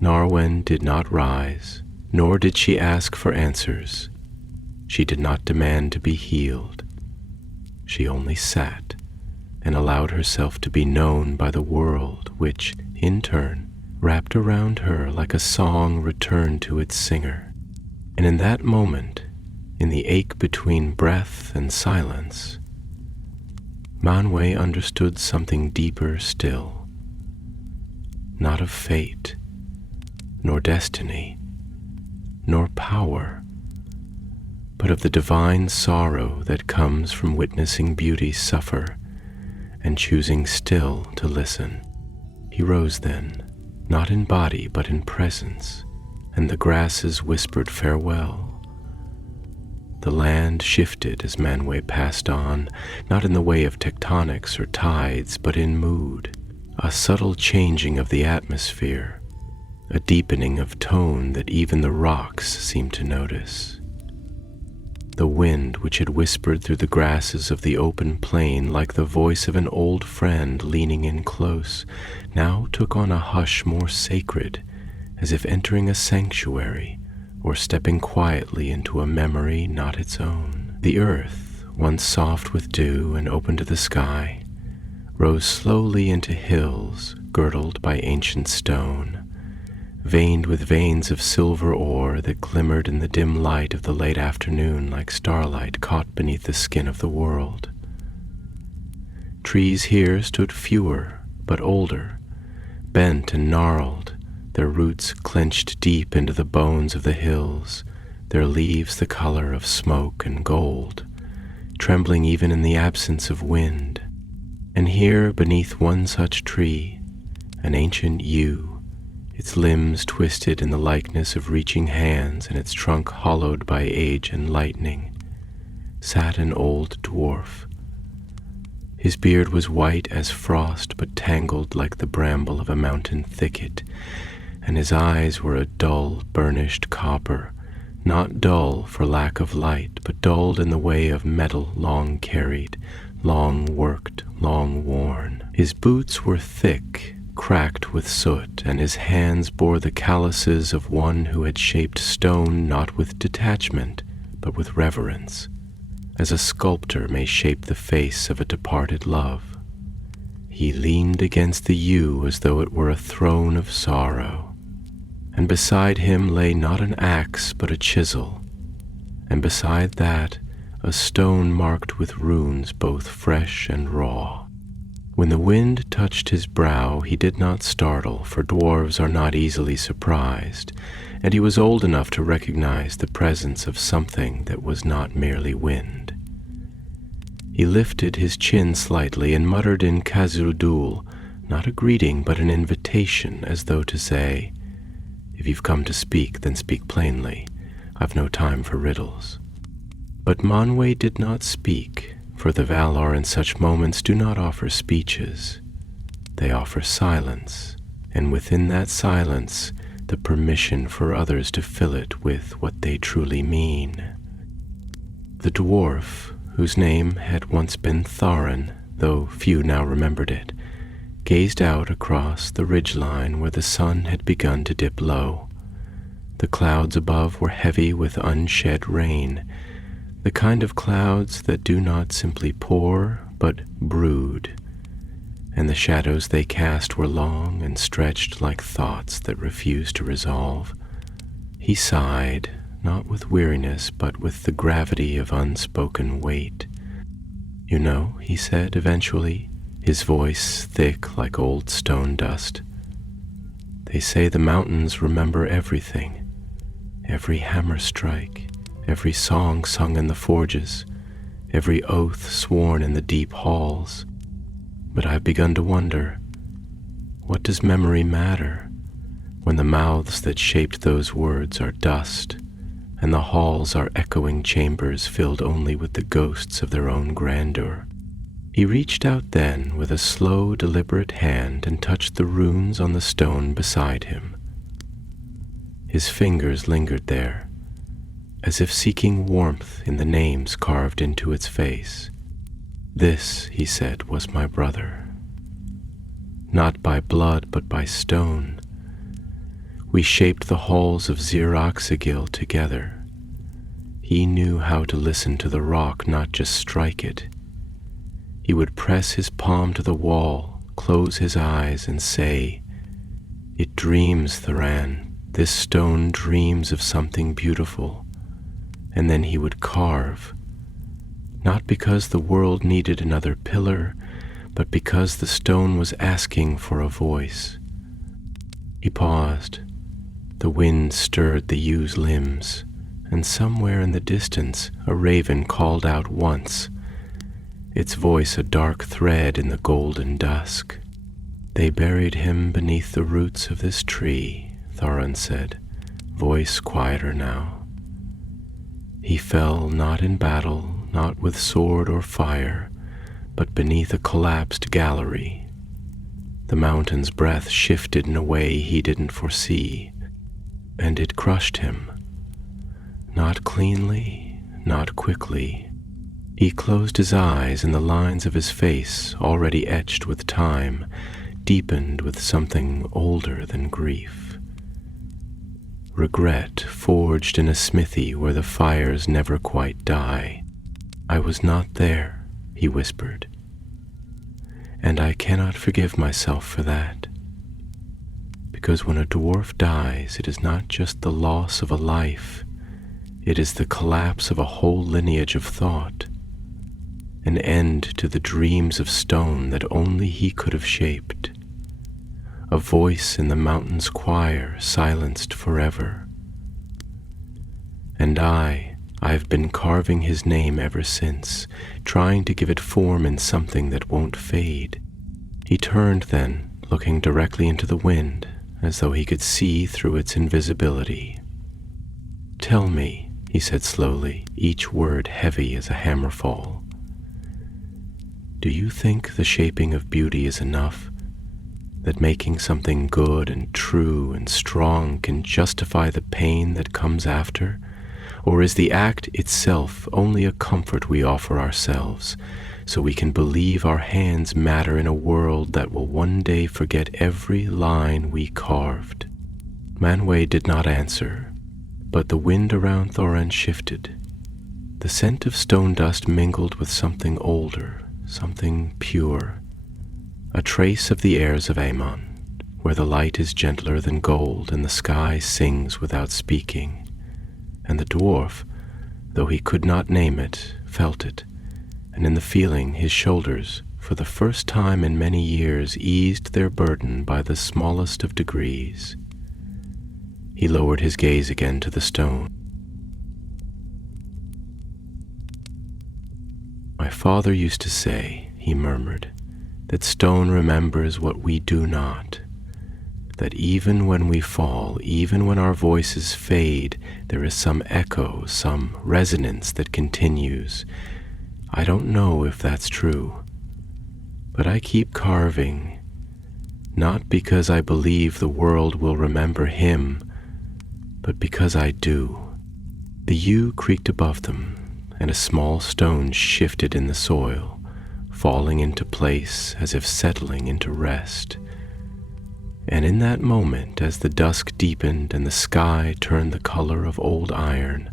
Manwë did not rise, nor did she ask for answers. She did not demand to be healed. She only sat and allowed herself to be known by the world, which, in turn, wrapped around her like a song returned to its singer. And in that moment, in the ache between breath and silence, Manwë understood something deeper still, not of fate, nor destiny, nor power, but of the divine sorrow that comes from witnessing beauty suffer and choosing still to listen. He rose then, not in body but in presence, and the grasses whispered farewell. The land shifted as Manwë passed on, not in the way of tectonics or tides, but in mood, a subtle changing of the atmosphere, a deepening of tone that even the rocks seemed to notice. The wind, which had whispered through the grasses of the open plain like the voice of an old friend leaning in close, now took on a hush more sacred, as if entering a sanctuary or stepping quietly into a memory not its own. The earth, once soft with dew and open to the sky, rose slowly into hills girdled by ancient stone, veined with veins of silver ore that glimmered in the dim light of the late afternoon like starlight caught beneath the skin of the world. Trees here stood fewer, but older, bent and gnarled, their roots clenched deep into the bones of the hills, their leaves the color of smoke and gold, trembling even in the absence of wind. And here, beneath one such tree, an ancient yew, its limbs twisted in the likeness of reaching hands and its trunk hollowed by age and lightning, sat an old dwarf. His beard was white as frost but tangled like the bramble of a mountain thicket, and his eyes were a dull, burnished copper, not dull for lack of light, but dulled in the way of metal long carried, long worked, long worn. His boots were thick, cracked with soot, and his hands bore the calluses of one who had shaped stone not with detachment, but with reverence, as a sculptor may shape the face of a departed love. He leaned against the yew as though it were a throne of sorrow, and beside him lay not an axe but a chisel, and beside that a stone marked with runes both fresh and raw. When the wind touched his brow, he did not startle, for dwarves are not easily surprised, and he was old enough to recognize the presence of something that was not merely wind. He lifted his chin slightly and muttered in Khazul-Dul, not a greeting but an invitation, as though to say, "If you've come to speak, then speak plainly. I've no time for riddles." But Manwë did not speak, for the Valar in such moments do not offer speeches. They offer silence, and within that silence, the permission for others to fill it with what they truly mean. The dwarf, whose name had once been Tharin, though few now remembered it, gazed out across the ridgeline where the sun had begun to dip low. The clouds above were heavy with unshed rain, the kind of clouds that do not simply pour, but brood, and the shadows they cast were long and stretched like thoughts that refused to resolve. He sighed, not with weariness, but with the gravity of unspoken weight. "You know," he said eventually, his voice thick like old stone dust, "they say the mountains remember everything, every hammer strike, every song sung in the forges, every oath sworn in the deep halls. But I've begun to wonder, what does memory matter when the mouths that shaped those words are dust, and the halls are echoing chambers filled only with the ghosts of their own grandeur?" He reached out then with a slow, deliberate hand and touched the runes on the stone beside him. His fingers lingered there, as if seeking warmth in the names carved into its face. "This," he said, "was my brother. Not by blood, but by stone. We shaped the halls of Zir-Oxygil together. He knew how to listen to the rock, not just strike it. He would press his palm to the wall, close his eyes, and say, 'It dreams, Thoran. This stone dreams of something beautiful.' And then he would carve, not because the world needed another pillar, but because the stone was asking for a voice." He paused. The wind stirred the yew's limbs, and somewhere in the distance a raven called out once, its voice a dark thread in the golden dusk. "They buried him beneath the roots of this tree," Thorin said, voice quieter now. "He fell not in battle, not with sword or fire, but beneath a collapsed gallery. The mountain's breath shifted in a way he didn't foresee, and it crushed him. Not cleanly, not quickly. He closed his eyes, and the lines of his face, already etched with time, deepened with something older than grief. Regret forged in a smithy where the fires never quite die. I was not there," he whispered, "and I cannot forgive myself for that. Because when a dwarf dies, it is not just the loss of a life, it is the collapse of a whole lineage of thought, an end to the dreams of stone that only he could have shaped. A voice in the mountain's choir silenced forever. And I've been carving his name ever since, trying to give it form in something that won't fade." He turned then, looking directly into the wind, as though he could see through its invisibility. "Tell me," he said slowly, each word heavy as a hammerfall, "do you think the shaping of beauty is enough? That making something good and true and strong can justify the pain that comes after? Or is the act itself only a comfort we offer ourselves, so we can believe our hands matter in a world that will one day forget every line we carved?" Manwë did not answer, but the wind around Thorin shifted. The scent of stone dust mingled with something older, something pure, a trace of the airs of Aemon, where the light is gentler than gold and the sky sings without speaking. And the dwarf, though he could not name it, felt it, and in the feeling his shoulders, for the first time in many years, eased their burden by the smallest of degrees. He lowered his gaze again to the stone. "My father used to say," he murmured, "that stone remembers what we do not, that even when we fall, even when our voices fade, there is some echo, some resonance that continues. I don't know if that's true, but I keep carving, not because I believe the world will remember him, but because I do." The yew creaked above them, and a small stone shifted in the soil, falling into place as if settling into rest. And in that moment, as the dusk deepened and the sky turned the color of old iron,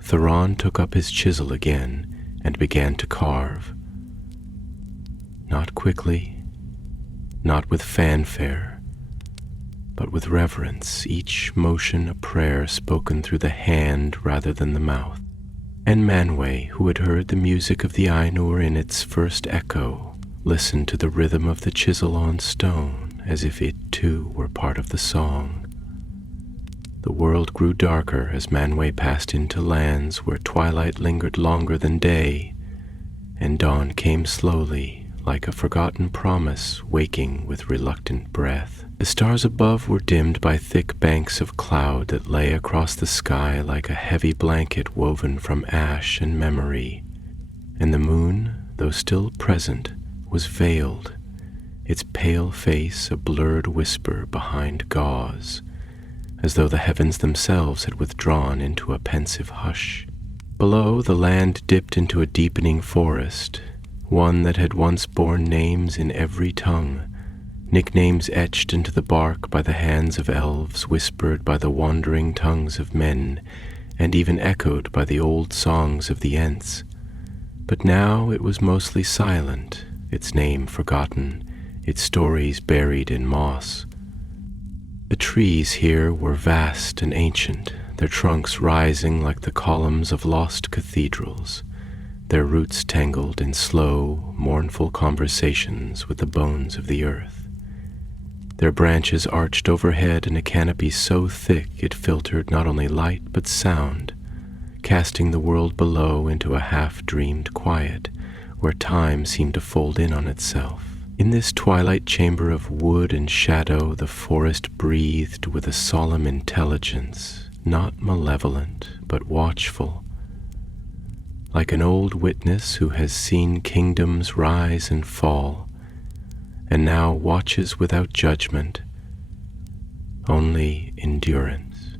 Theron took up his chisel again and began to carve. Not quickly, not with fanfare, but with reverence, each motion a prayer spoken through the hand rather than the mouth. And Manwë, who had heard the music of the Ainur in its first echo, listened to the rhythm of the chisel on stone as if it too were part of the song. The world grew darker as Manwë passed into lands where twilight lingered longer than day, and dawn came slowly, like a forgotten promise waking with reluctant breath. The stars above were dimmed by thick banks of cloud that lay across the sky like a heavy blanket woven from ash and memory, and the moon, though still present, was veiled, its pale face a blurred whisper behind gauze, as though the heavens themselves had withdrawn into a pensive hush. Below, the land dipped into a deepening forest, one that had once borne names in every tongue, nicknames etched into the bark by the hands of elves, whispered by the wandering tongues of men, and even echoed by the old songs of the Ents. But now it was mostly silent, its name forgotten, its stories buried in moss. The trees here were vast and ancient, their trunks rising like the columns of lost cathedrals, their roots tangled in slow, mournful conversations with the bones of the earth. Their branches arched overhead in a canopy so thick it filtered not only light but sound, casting the world below into a half-dreamed quiet, where time seemed to fold in on itself. In this twilight chamber of wood and shadow, the forest breathed with a solemn intelligence, not malevolent, but watchful, like an old witness who has seen kingdoms rise and fall, and now watches without judgment, only endurance.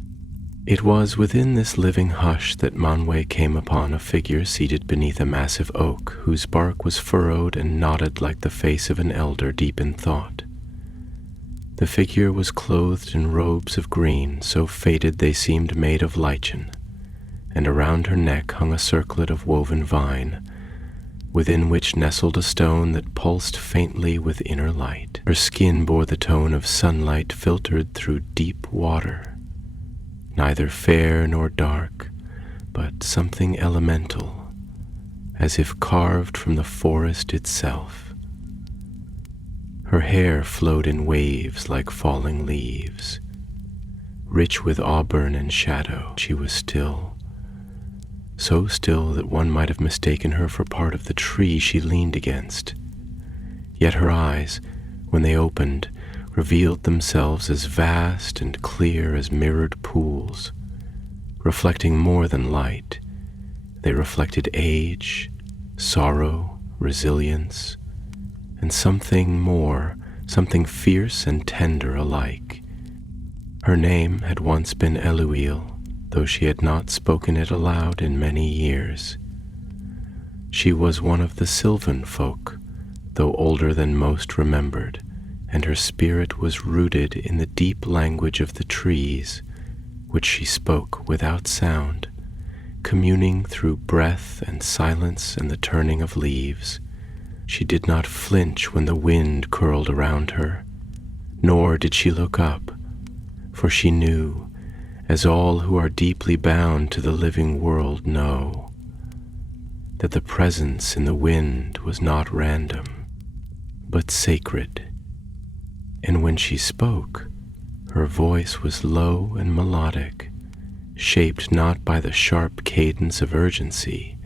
It was within this living hush that Manwë came upon a figure seated beneath a massive oak, whose bark was furrowed and knotted like the face of an elder deep in thought. The figure was clothed in robes of green, so faded they seemed made of lichen, and around her neck hung a circlet of woven vine, within which nestled a stone that pulsed faintly with inner light. Her skin bore the tone of sunlight filtered through deep water, neither fair nor dark, but something elemental, as if carved from the forest itself. Her hair flowed in waves like falling leaves, rich with auburn and shadow. She was still, so still that one might have mistaken her for part of the tree she leaned against. Yet her eyes, when they opened, revealed themselves as vast and clear as mirrored pools, reflecting more than light. They reflected age, sorrow, resilience, and something more, something fierce and tender alike. Her name had once been Eluil, though she had not spoken it aloud in many years. She was one of the sylvan folk, though older than most remembered, and her spirit was rooted in the deep language of the trees, which she spoke without sound, communing through breath and silence and the turning of leaves. She did not flinch when the wind curled around her, nor did she look up, for she knew, as all who are deeply bound to the living world know, that the presence in the wind was not random, but sacred. And when she spoke, Her voice was low and melodic, shaped not by the sharp cadence of urgency,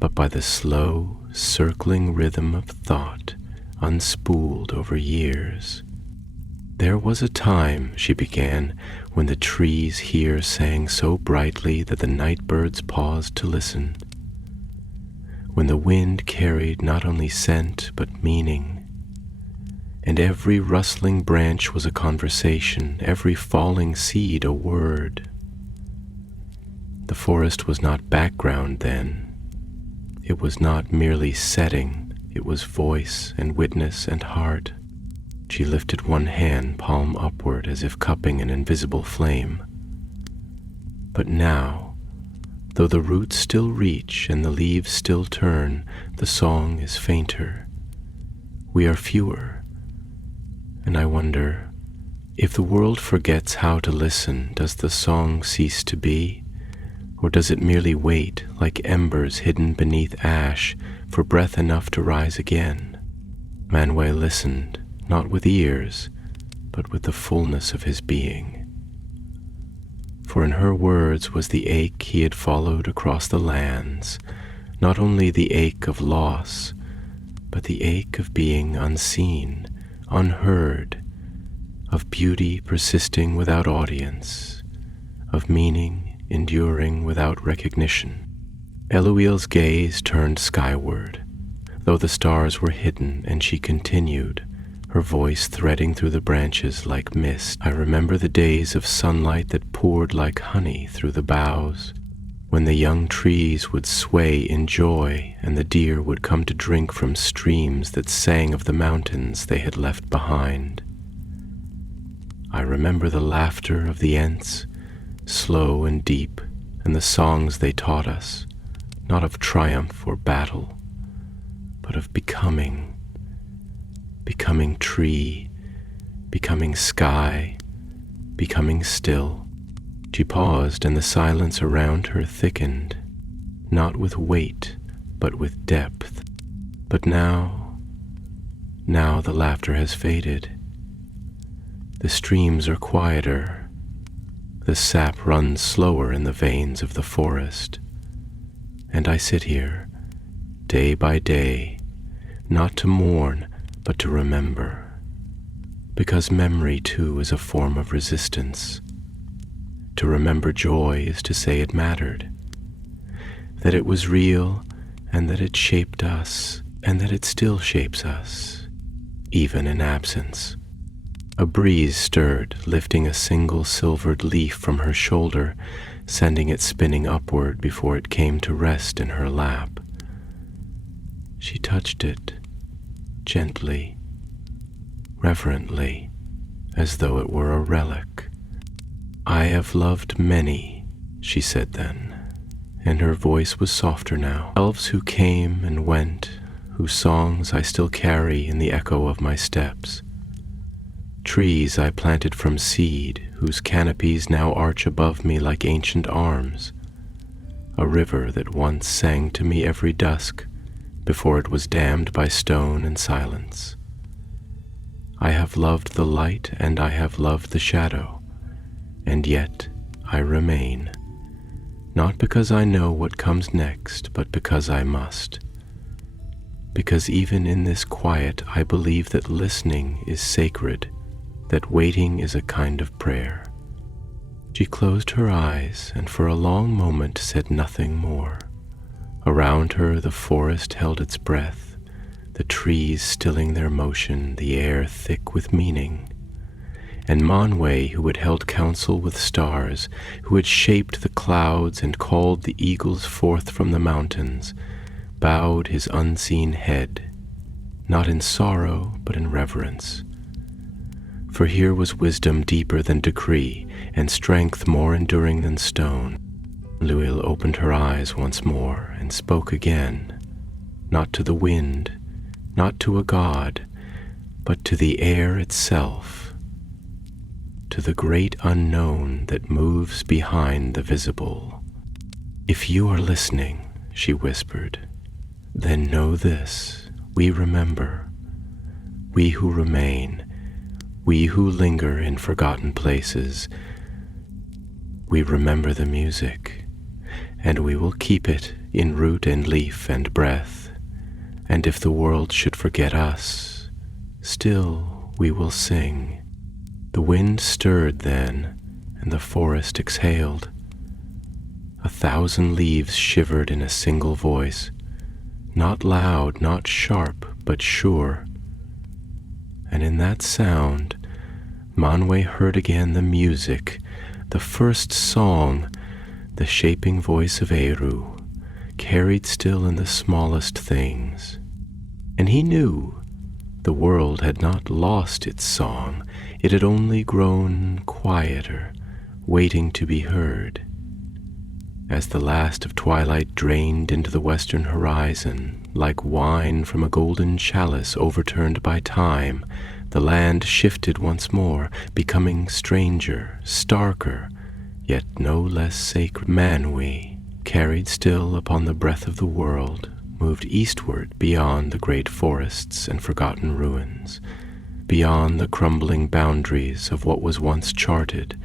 but by the slow, circling rhythm of thought unspooled over years. There was a time, she began, when the trees here sang so brightly that the night birds paused to listen, when the wind carried not only scent but meaning, and every rustling branch was a conversation, every falling seed a word. The forest was not background then. It was not merely setting, it was voice and witness and heart. She lifted one hand, palm upward, as if cupping an invisible flame. But now, though the roots still reach and the leaves still turn, the song is fainter. We are fewer. And I wonder, if the world forgets how to listen, does the song cease to be? Or does it merely wait, like embers hidden beneath ash, for breath enough to rise again? Manwë listened, not with ears, but with the fullness of his being. For in her words was the ache he had followed across the lands, not only the ache of loss, but the ache of being unseen, unheard, of beauty persisting without audience, of meaning enduring without recognition. Eluiel's gaze turned skyward, though the stars were hidden, and she continued, her voice threading through the branches like mist. I remember the days of sunlight that poured like honey through the boughs, when the young trees would sway in joy and the deer would come to drink from streams that sang of the mountains they had left behind. I remember the laughter of the Ents, slow and deep, and the songs they taught us, not of triumph or battle, but of becoming tree, becoming sky, becoming still. She paused, and the silence around her thickened, not with weight, but with depth. But now the laughter has faded. The streams are quieter. The sap runs slower in the veins of the forest. And I sit here, day by day, not to mourn, but to remember. Because memory, too, is a form of resistance. To remember joy is to say it mattered, that it was real, and that it shaped us, and that it still shapes us, even in absence. A breeze stirred, lifting a single silvered leaf from her shoulder, sending it spinning upward before it came to rest in her lap. She touched it, gently, reverently, as though it were a relic. I have loved many, she said then, and her voice was softer now. Elves who came and went, whose songs I still carry in the echo of my steps. Trees I planted from seed, whose canopies now arch above me like ancient arms. A river that once sang to me every dusk, before it was dammed by stone and silence. I have loved the light and I have loved the shadow, and yet I remain, not because I know what comes next, but because I must. Because even in this quiet I believe that listening is sacred, that waiting is a kind of prayer. She closed her eyes and for a long moment said nothing more. Around her the forest held its breath, the trees stilling their motion, the air thick with meaning. And Manwë, who had held counsel with stars, who had shaped the clouds and called the eagles forth from the mountains, bowed his unseen head, not in sorrow but in reverence. For here was wisdom deeper than decree, and strength more enduring than stone. Eluiel opened her eyes once more and spoke again, not to the wind, not to a god, but to the air itself, to the great unknown that moves behind the visible. If you are listening, she whispered, then know this, we remember, we who remain, We who linger in forgotten places, we remember the music, and we will keep it in root and leaf and breath. And if the world should forget us, still we will sing. The wind stirred then, and the forest exhaled. 1,000 leaves shivered in a single voice, not loud, not sharp, but sure. And in that sound, Manwë heard again the music, the first song, the shaping voice of Eru, carried still in the smallest things. And he knew the world had not lost its song, it had only grown quieter, waiting to be heard. As the last of twilight drained into the western horizon, like wine from a golden chalice overturned by time, the land shifted once more, becoming stranger, starker, yet no less sacred. Manwë, carried still upon the breath of the world, moved eastward beyond the great forests and forgotten ruins, beyond the crumbling boundaries of what was once charted,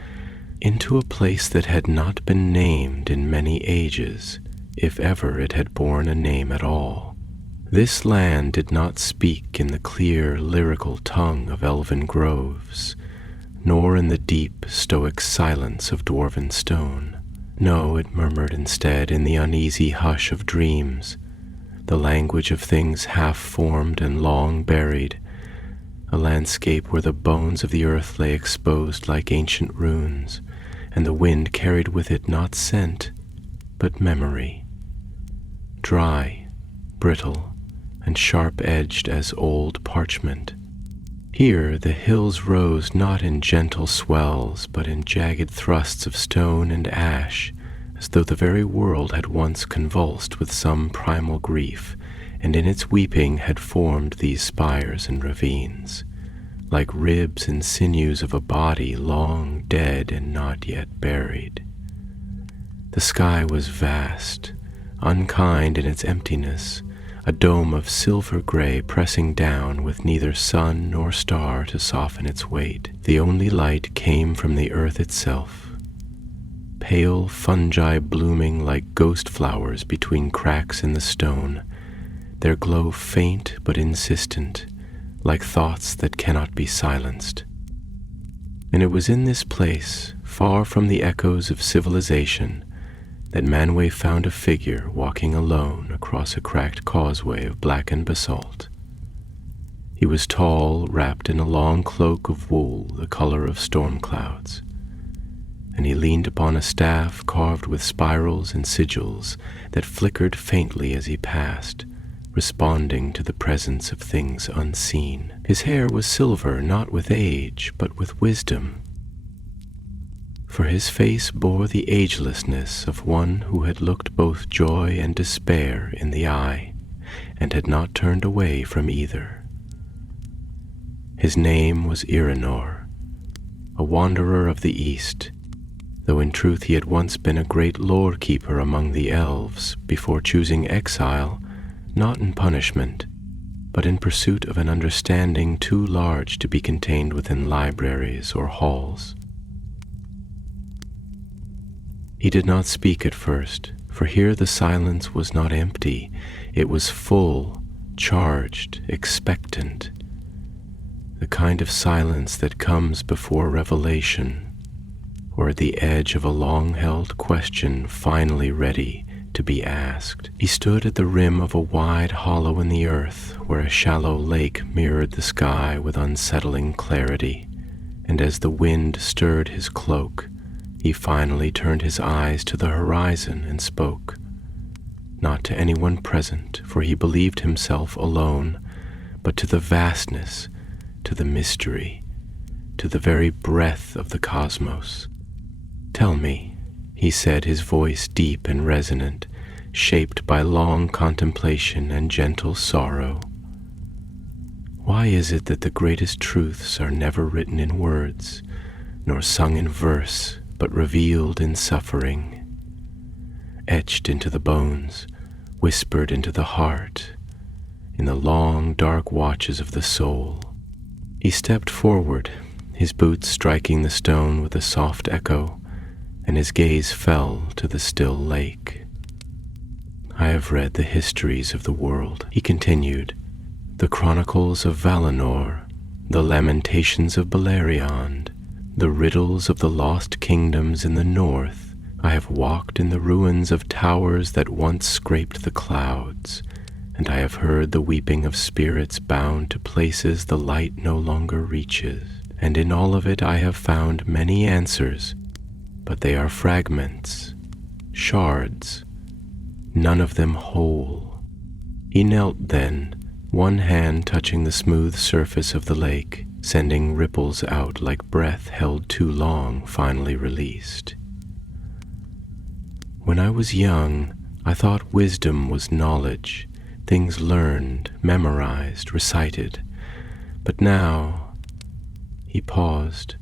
into a place that had not been named in many ages, if ever it had borne a name at all. This land did not speak in the clear, lyrical tongue of elven groves, nor in the deep, stoic silence of dwarven stone. No, it murmured instead in the uneasy hush of dreams, the language of things half-formed and long buried, a landscape where the bones of the earth lay exposed like ancient runes, and the wind carried with it not scent, but memory. Dry, brittle, and sharp-edged as old parchment. Here the hills rose not in gentle swells, but in jagged thrusts of stone and ash, as though the very world had once convulsed with some primal grief, and in its weeping had formed these spires and ravines, like ribs and sinews of a body long dead and not yet buried. The sky was vast, unkind in its emptiness, a dome of silver gray pressing down with neither sun nor star to soften its weight. The only light came from the earth itself, pale fungi blooming like ghost flowers between cracks in the stone, their glow faint but insistent, like thoughts that cannot be silenced. And it was in this place, far from the echoes of civilization, that Manwë found a figure walking alone across a cracked causeway of blackened basalt. He was tall, wrapped in a long cloak of wool the color of storm clouds, and he leaned upon a staff carved with spirals and sigils that flickered faintly as he passed, responding to the presence of things unseen. His hair was silver, not with age, but with wisdom, for his face bore the agelessness of one who had looked both joy and despair in the eye, and had not turned away from either. His name was Iranor, a wanderer of the East, though in truth he had once been a great lore-keeper among the elves before choosing exile, not in punishment, but in pursuit of an understanding too large to be contained within libraries or halls. He did not speak at first, for here the silence was not empty, it was full, charged, expectant, the kind of silence that comes before revelation, or at the edge of a long-held question finally ready to be asked. He stood at the rim of a wide hollow in the earth where a shallow lake mirrored the sky with unsettling clarity, and as the wind stirred his cloak, he finally turned his eyes to the horizon and spoke, not to anyone present, for he believed himself alone, but to the vastness, to the mystery, to the very breath of the cosmos. "Tell me," he said, his voice deep and resonant, shaped by long contemplation and gentle sorrow. "Why is it that the greatest truths are never written in words, nor sung in verse, but revealed in suffering, etched into the bones, whispered into the heart, in the long, dark watches of the soul?" He stepped forward, his boots striking the stone with a soft echo, and his gaze fell to the still lake. I have read the histories of the world, he continued, the chronicles of Valinor, the lamentations of Beleriand, the riddles of the lost kingdoms in the north. I have walked in the ruins of towers that once scraped the clouds, and I have heard the weeping of spirits bound to places the light no longer reaches. And in all of it I have found many answers, but they are fragments, shards, none of them whole. He knelt then, one hand touching the smooth surface of the lake, sending ripples out like breath held too long, finally released. When I was young, I thought wisdom was knowledge, things learned, memorized, recited. But now, he paused,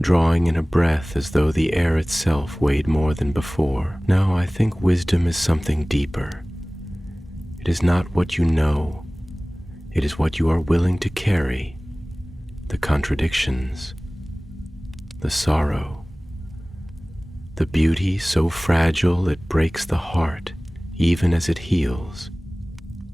drawing in a breath as though the air itself weighed more than before. Now I think wisdom is something deeper. It is not what you know, it is what you are willing to carry, the contradictions, the sorrow, the beauty so fragile it breaks the heart even as it heals.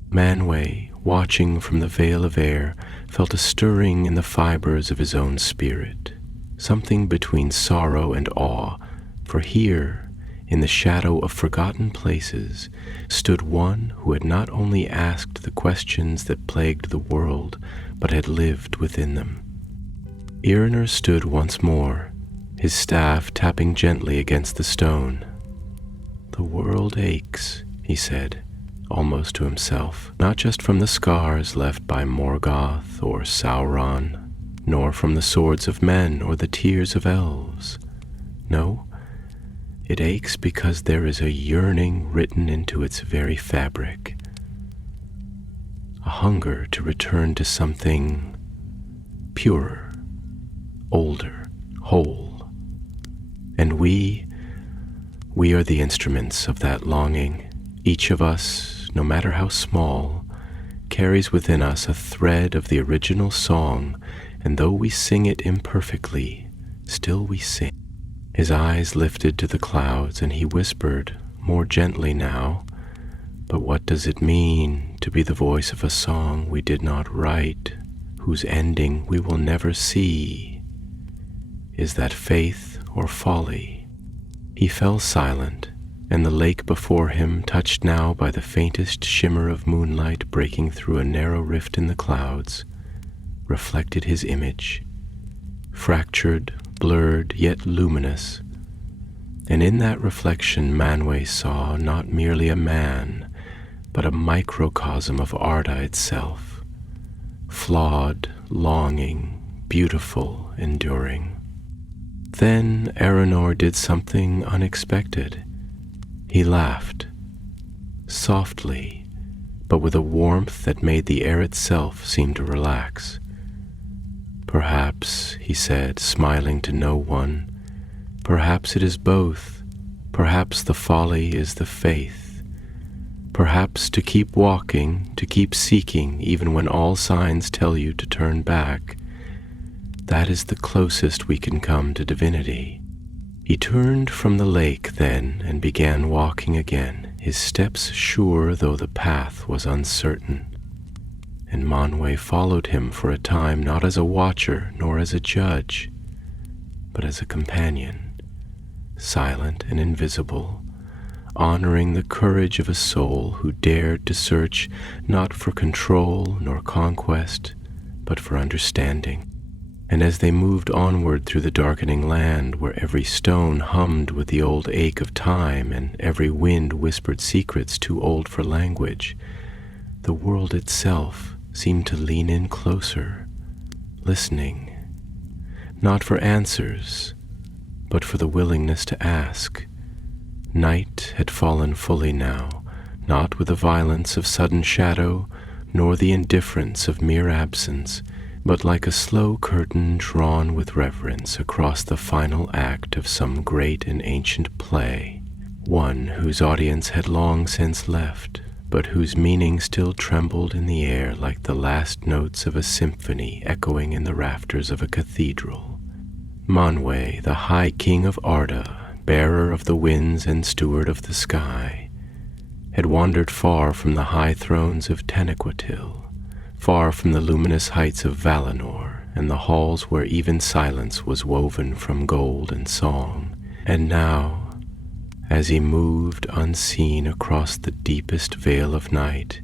Manwë, watching from the veil of air, felt a stirring in the fibers of his own spirit, something between sorrow and awe, for here, in the shadow of forgotten places, stood one who had not only asked the questions that plagued the world, but had lived within them. Eärnur stood once more, his staff tapping gently against the stone. "The world aches," he said, almost to himself, not just from the scars left by Morgoth or Sauron, nor from the swords of men or the tears of elves. No, it aches because there is a yearning written into its very fabric, a hunger to return to something purer, older, whole. And we are the instruments of that longing. Each of us, no matter how small, carries within us a thread of the original song, and though we sing it imperfectly, still we sing. His eyes lifted to the clouds, and he whispered, more gently now, "But what does it mean to be the voice of a song we did not write, whose ending we will never see? Is that faith or folly?" He fell silent, and the lake before him, touched now by the faintest shimmer of moonlight breaking through a narrow rift in the clouds, reflected his image, fractured, blurred, yet luminous. And in that reflection Manwë saw not merely a man, but a microcosm of Arda itself, flawed, longing, beautiful, enduring. Then Eärnur did something unexpected. He laughed, softly, but with a warmth that made the air itself seem to relax. "Perhaps," he said, smiling to no one, "perhaps it is both. Perhaps the folly is the faith. Perhaps to keep walking, to keep seeking, even when all signs tell you to turn back, that is the closest we can come to divinity." He turned from the lake then and began walking again, his steps sure though the path was uncertain. And Manwë followed him for a time, not as a watcher nor as a judge, but as a companion, silent and invisible, honoring the courage of a soul who dared to search not for control nor conquest, but for understanding. And as they moved onward through the darkening land, where every stone hummed with the old ache of time and every wind whispered secrets too old for language, the world itself seemed to lean in closer, listening, not for answers, but for the willingness to ask. Night had fallen fully now, not with the violence of sudden shadow, nor the indifference of mere absence, but like a slow curtain drawn with reverence across the final act of some great and ancient play, one whose audience had long since left, but whose meaning still trembled in the air like the last notes of a symphony echoing in the rafters of a cathedral. Manwë, the high king of Arda, bearer of the winds and steward of the sky, had wandered far from the high thrones of Tenochtitlán, far from the luminous heights of Valinor and the halls where even silence was woven from gold and song. And now, as he moved unseen across the deepest veil of night,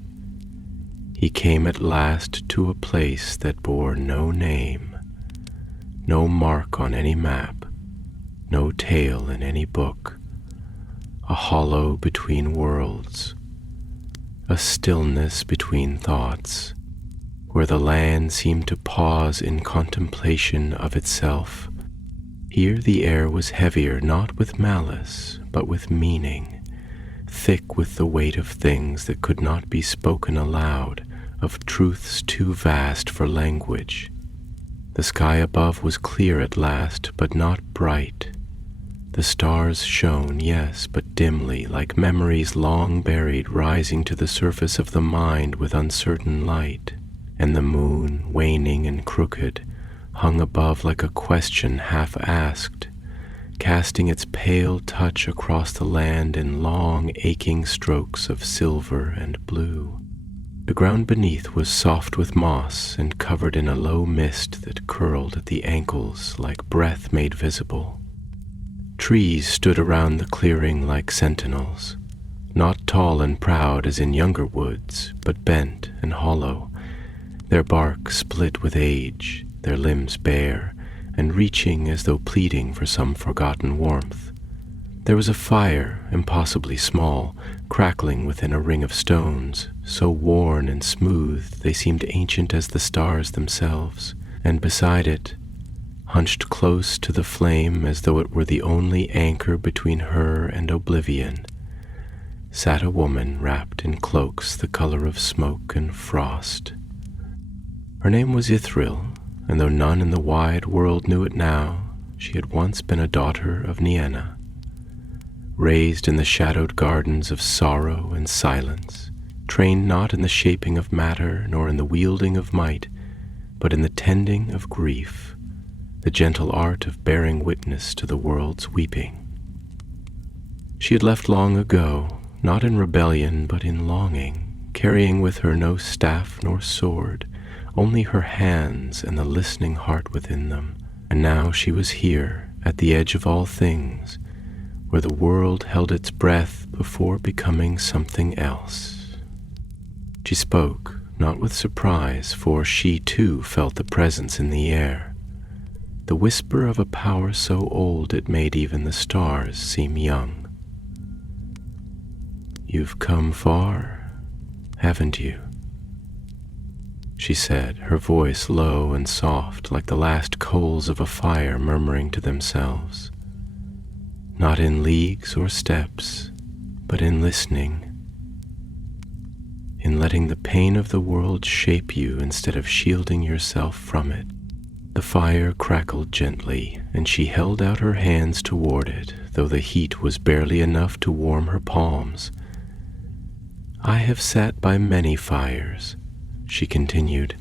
he came at last to a place that bore no name, no mark on any map, no tale in any book, a hollow between worlds, a stillness between thoughts, where the land seemed to pause in contemplation of itself. Here the air was heavier not with malice, but with meaning, thick with the weight of things that could not be spoken aloud, of truths too vast for language. The sky above was clear at last, but not bright. The stars shone, yes, but dimly, like memories long buried rising to the surface of the mind with uncertain light, and the moon, waning and crooked, hung above like a question half asked, casting its pale touch across the land in long, aching strokes of silver and blue. The ground beneath was soft with moss and covered in a low mist that curled at the ankles like breath made visible. Trees stood around the clearing like sentinels, not tall and proud as in younger woods, but bent and hollow, their bark split with age, their limbs bare, and reaching as though pleading for some forgotten warmth. There was a fire, impossibly small, crackling within a ring of stones, so worn and smooth they seemed ancient as the stars themselves, and beside it, hunched close to the flame as though it were the only anchor between her and oblivion, sat a woman wrapped in cloaks the color of smoke and frost. Her name was Ithrill, and though none in the wide world knew it now, she had once been a daughter of Nienna, raised in the shadowed gardens of sorrow and silence, trained not in the shaping of matter nor in the wielding of might, but in the tending of grief, the gentle art of bearing witness to the world's weeping. She had left long ago, not in rebellion but in longing, carrying with her no staff nor sword, only her hands and the listening heart within them. And now she was here, at the edge of all things, where the world held its breath before becoming something else. She spoke, not with surprise, for she too felt the presence in the air, the whisper of a power so old it made even the stars seem young. "You've come far, haven't you?" she said, her voice low and soft like the last coals of a fire murmuring to themselves. Not in leagues or steps, but in listening, in letting the pain of the world shape you instead of shielding yourself from it. The fire crackled gently, and she held out her hands toward it, though the heat was barely enough to warm her palms. "I have sat by many fires," she continued,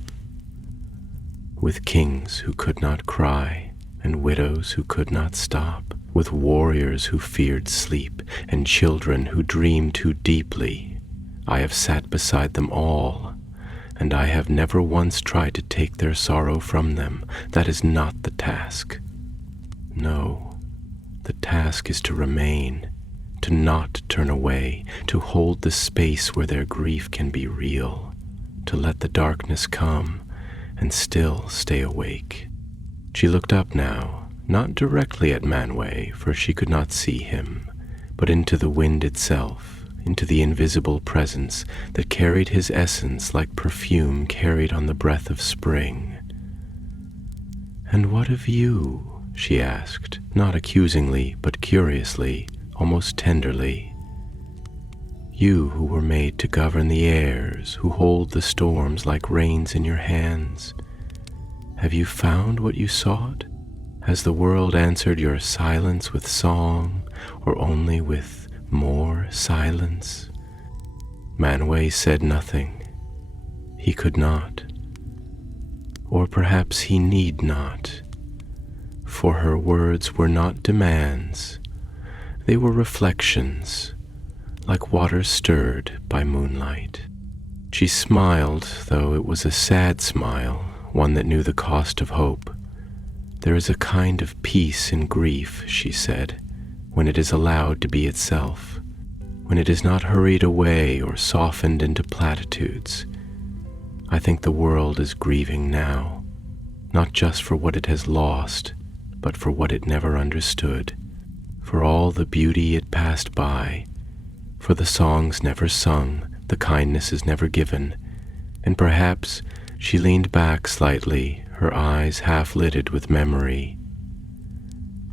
"with kings who could not cry, and widows who could not stop, with warriors who feared sleep, and children who dreamed too deeply. I have sat beside them all, and I have never once tried to take their sorrow from them. That is not the task. No, the task is to remain, to not turn away, to hold the space where their grief can be real, to let the darkness come and still stay awake." She looked up now, not directly at Manwë, for she could not see him, but into the wind itself, into the invisible presence that carried his essence like perfume carried on the breath of spring. "And what of you?" she asked, not accusingly, but curiously, almost tenderly. "You who were made to govern the airs, who hold the storms like reins in your hands. Have you found what you sought? Has the world answered your silence with song, or only with more silence?" Manwë said nothing. He could not. Or perhaps he need not, for her words were not demands. They were reflections, like water stirred by moonlight. She smiled, though it was a sad smile, one that knew the cost of hope. There is a kind of peace in grief, she said, when it is allowed to be itself, when it is not hurried away or softened into platitudes. I think the world is grieving now, not just for what it has lost, but for what it never understood, for all the beauty it passed by, for the songs never sung, the kindnesses never given, and perhaps she leaned back slightly, her eyes half-lidded with memory.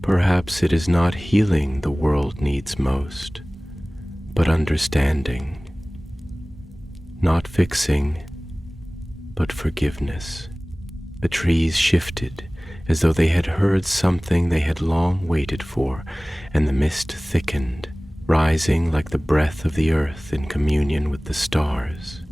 Perhaps it is not healing the world needs most, but understanding. Not fixing, but forgiveness. The trees shifted, as though they had heard something they had long waited for, and the mist thickened, rising like the breath of the earth in communion with the stars.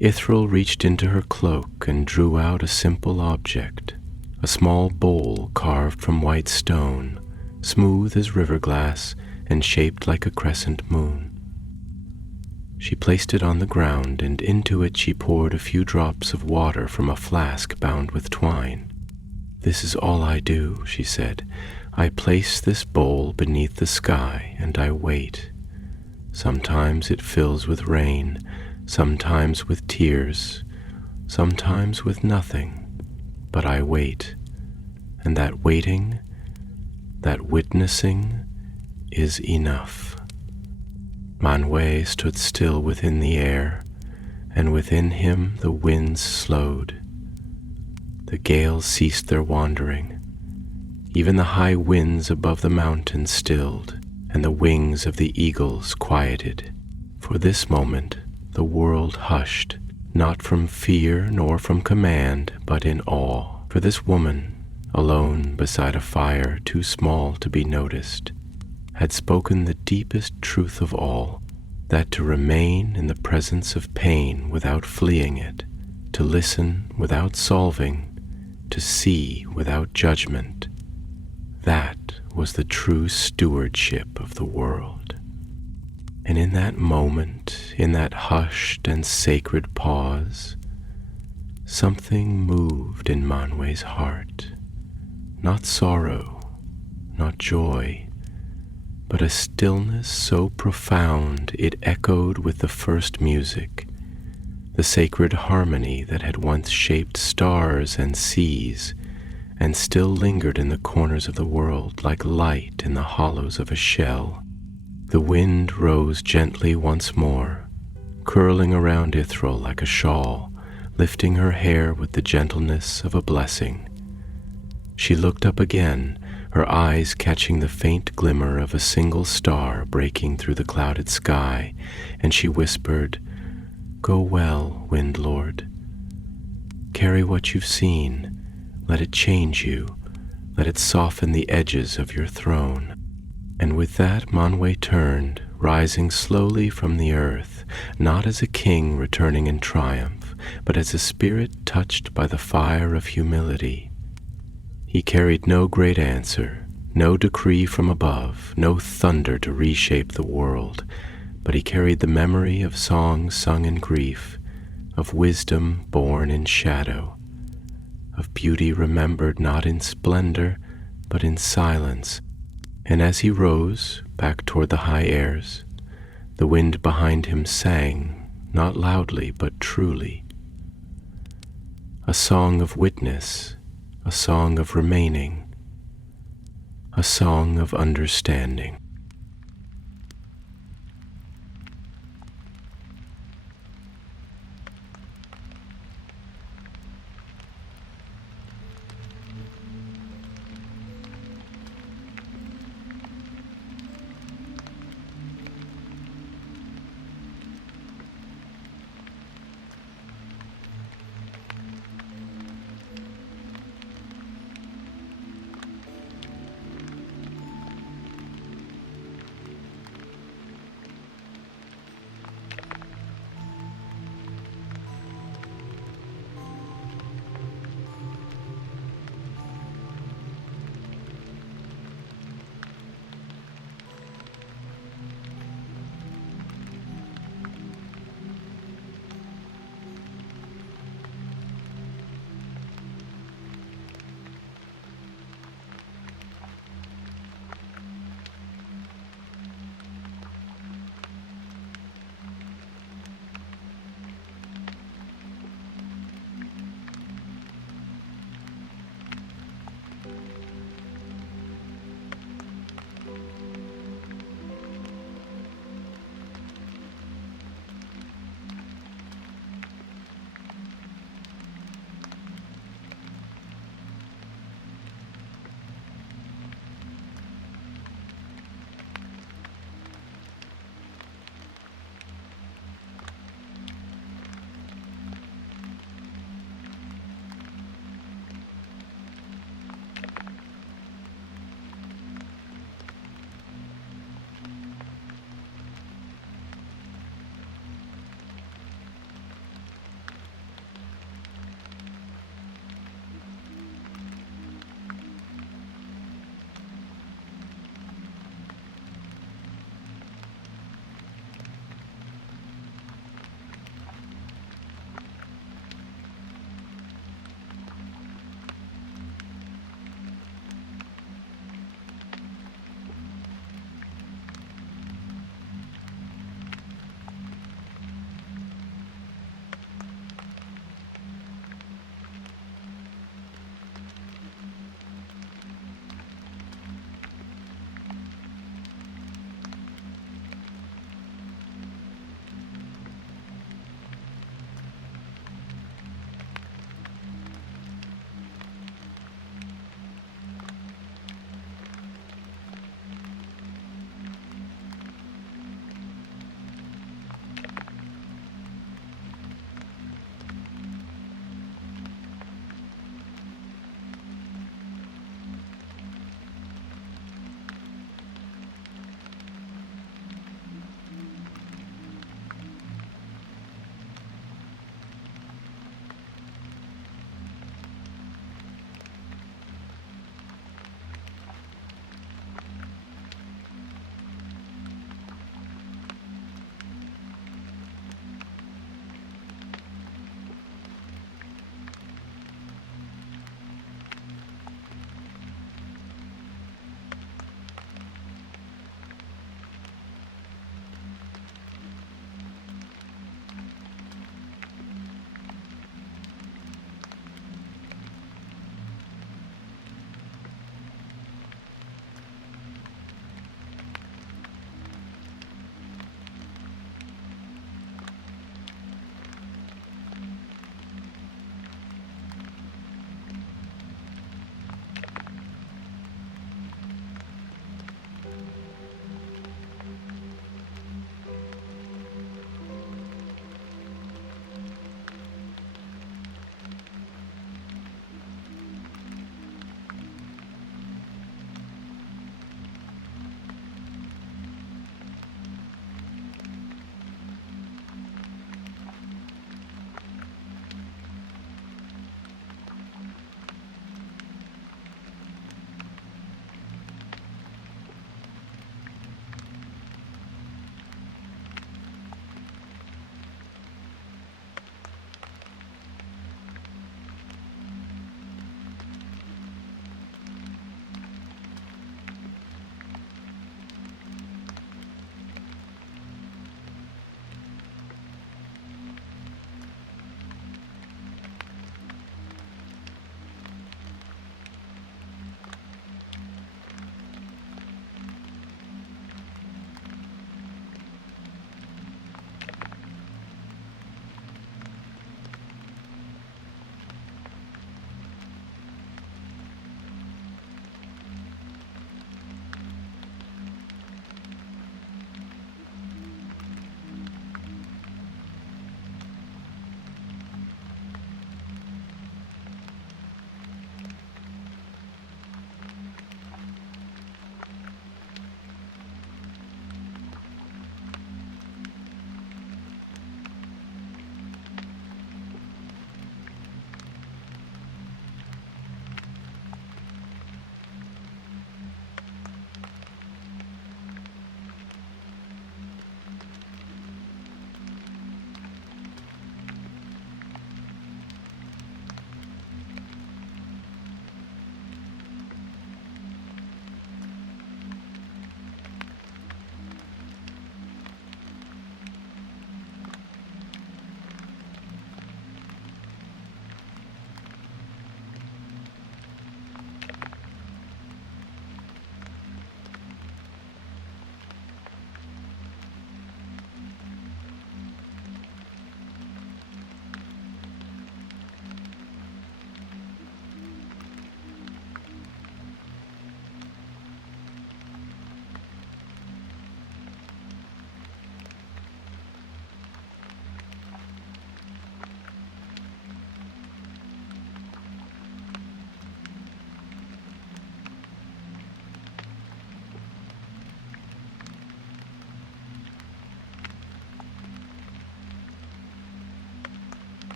Ithral reached into her cloak and drew out a simple object, a small bowl carved from white stone, smooth as river glass and shaped like a crescent moon. She placed it on the ground, and into it she poured a few drops of water from a flask bound with twine. "This is all I do," she said. "I place this bowl beneath the sky, and I wait. Sometimes it fills with rain, sometimes with tears, sometimes with nothing, but I wait, and that waiting, that witnessing, is enough." Manwë stood still within the air, and within him the winds slowed. The gales ceased their wandering. Even the high winds above the mountains stilled, and the wings of the eagles quieted. For this moment the world hushed, not from fear nor from command, but in awe. For this woman, alone beside a fire too small to be noticed, had spoken the deepest truth of all, that to remain in the presence of pain without fleeing it, to listen without solving, to see without judgment, that was the true stewardship of the world. And in that moment, in that hushed and sacred pause, something moved in Manwë's heart. Not sorrow, not joy, but a stillness so profound it echoed with the first music, the sacred harmony that had once shaped stars and seas, and still lingered in the corners of the world like light in the hollows of a shell. The wind rose gently once more, curling around Ithral like a shawl, lifting her hair with the gentleness of a blessing. She looked up again, her eyes catching the faint glimmer of a single star breaking through the clouded sky, and she whispered, "Go well, Wind Lord. Carry what you've seen. Let it change you. Let it soften the edges of your throne." And with that Manwë turned, rising slowly from the earth, not as a king returning in triumph, but as a spirit touched by the fire of humility. He carried no great answer, no decree from above, no thunder to reshape the world, but he carried the memory of songs sung in grief, of wisdom born in shadow, of beauty remembered not in splendor, but in silence. And as he rose, back toward the high airs, the wind behind him sang, not loudly, but truly. A song of witness, a song of remaining, a song of understanding.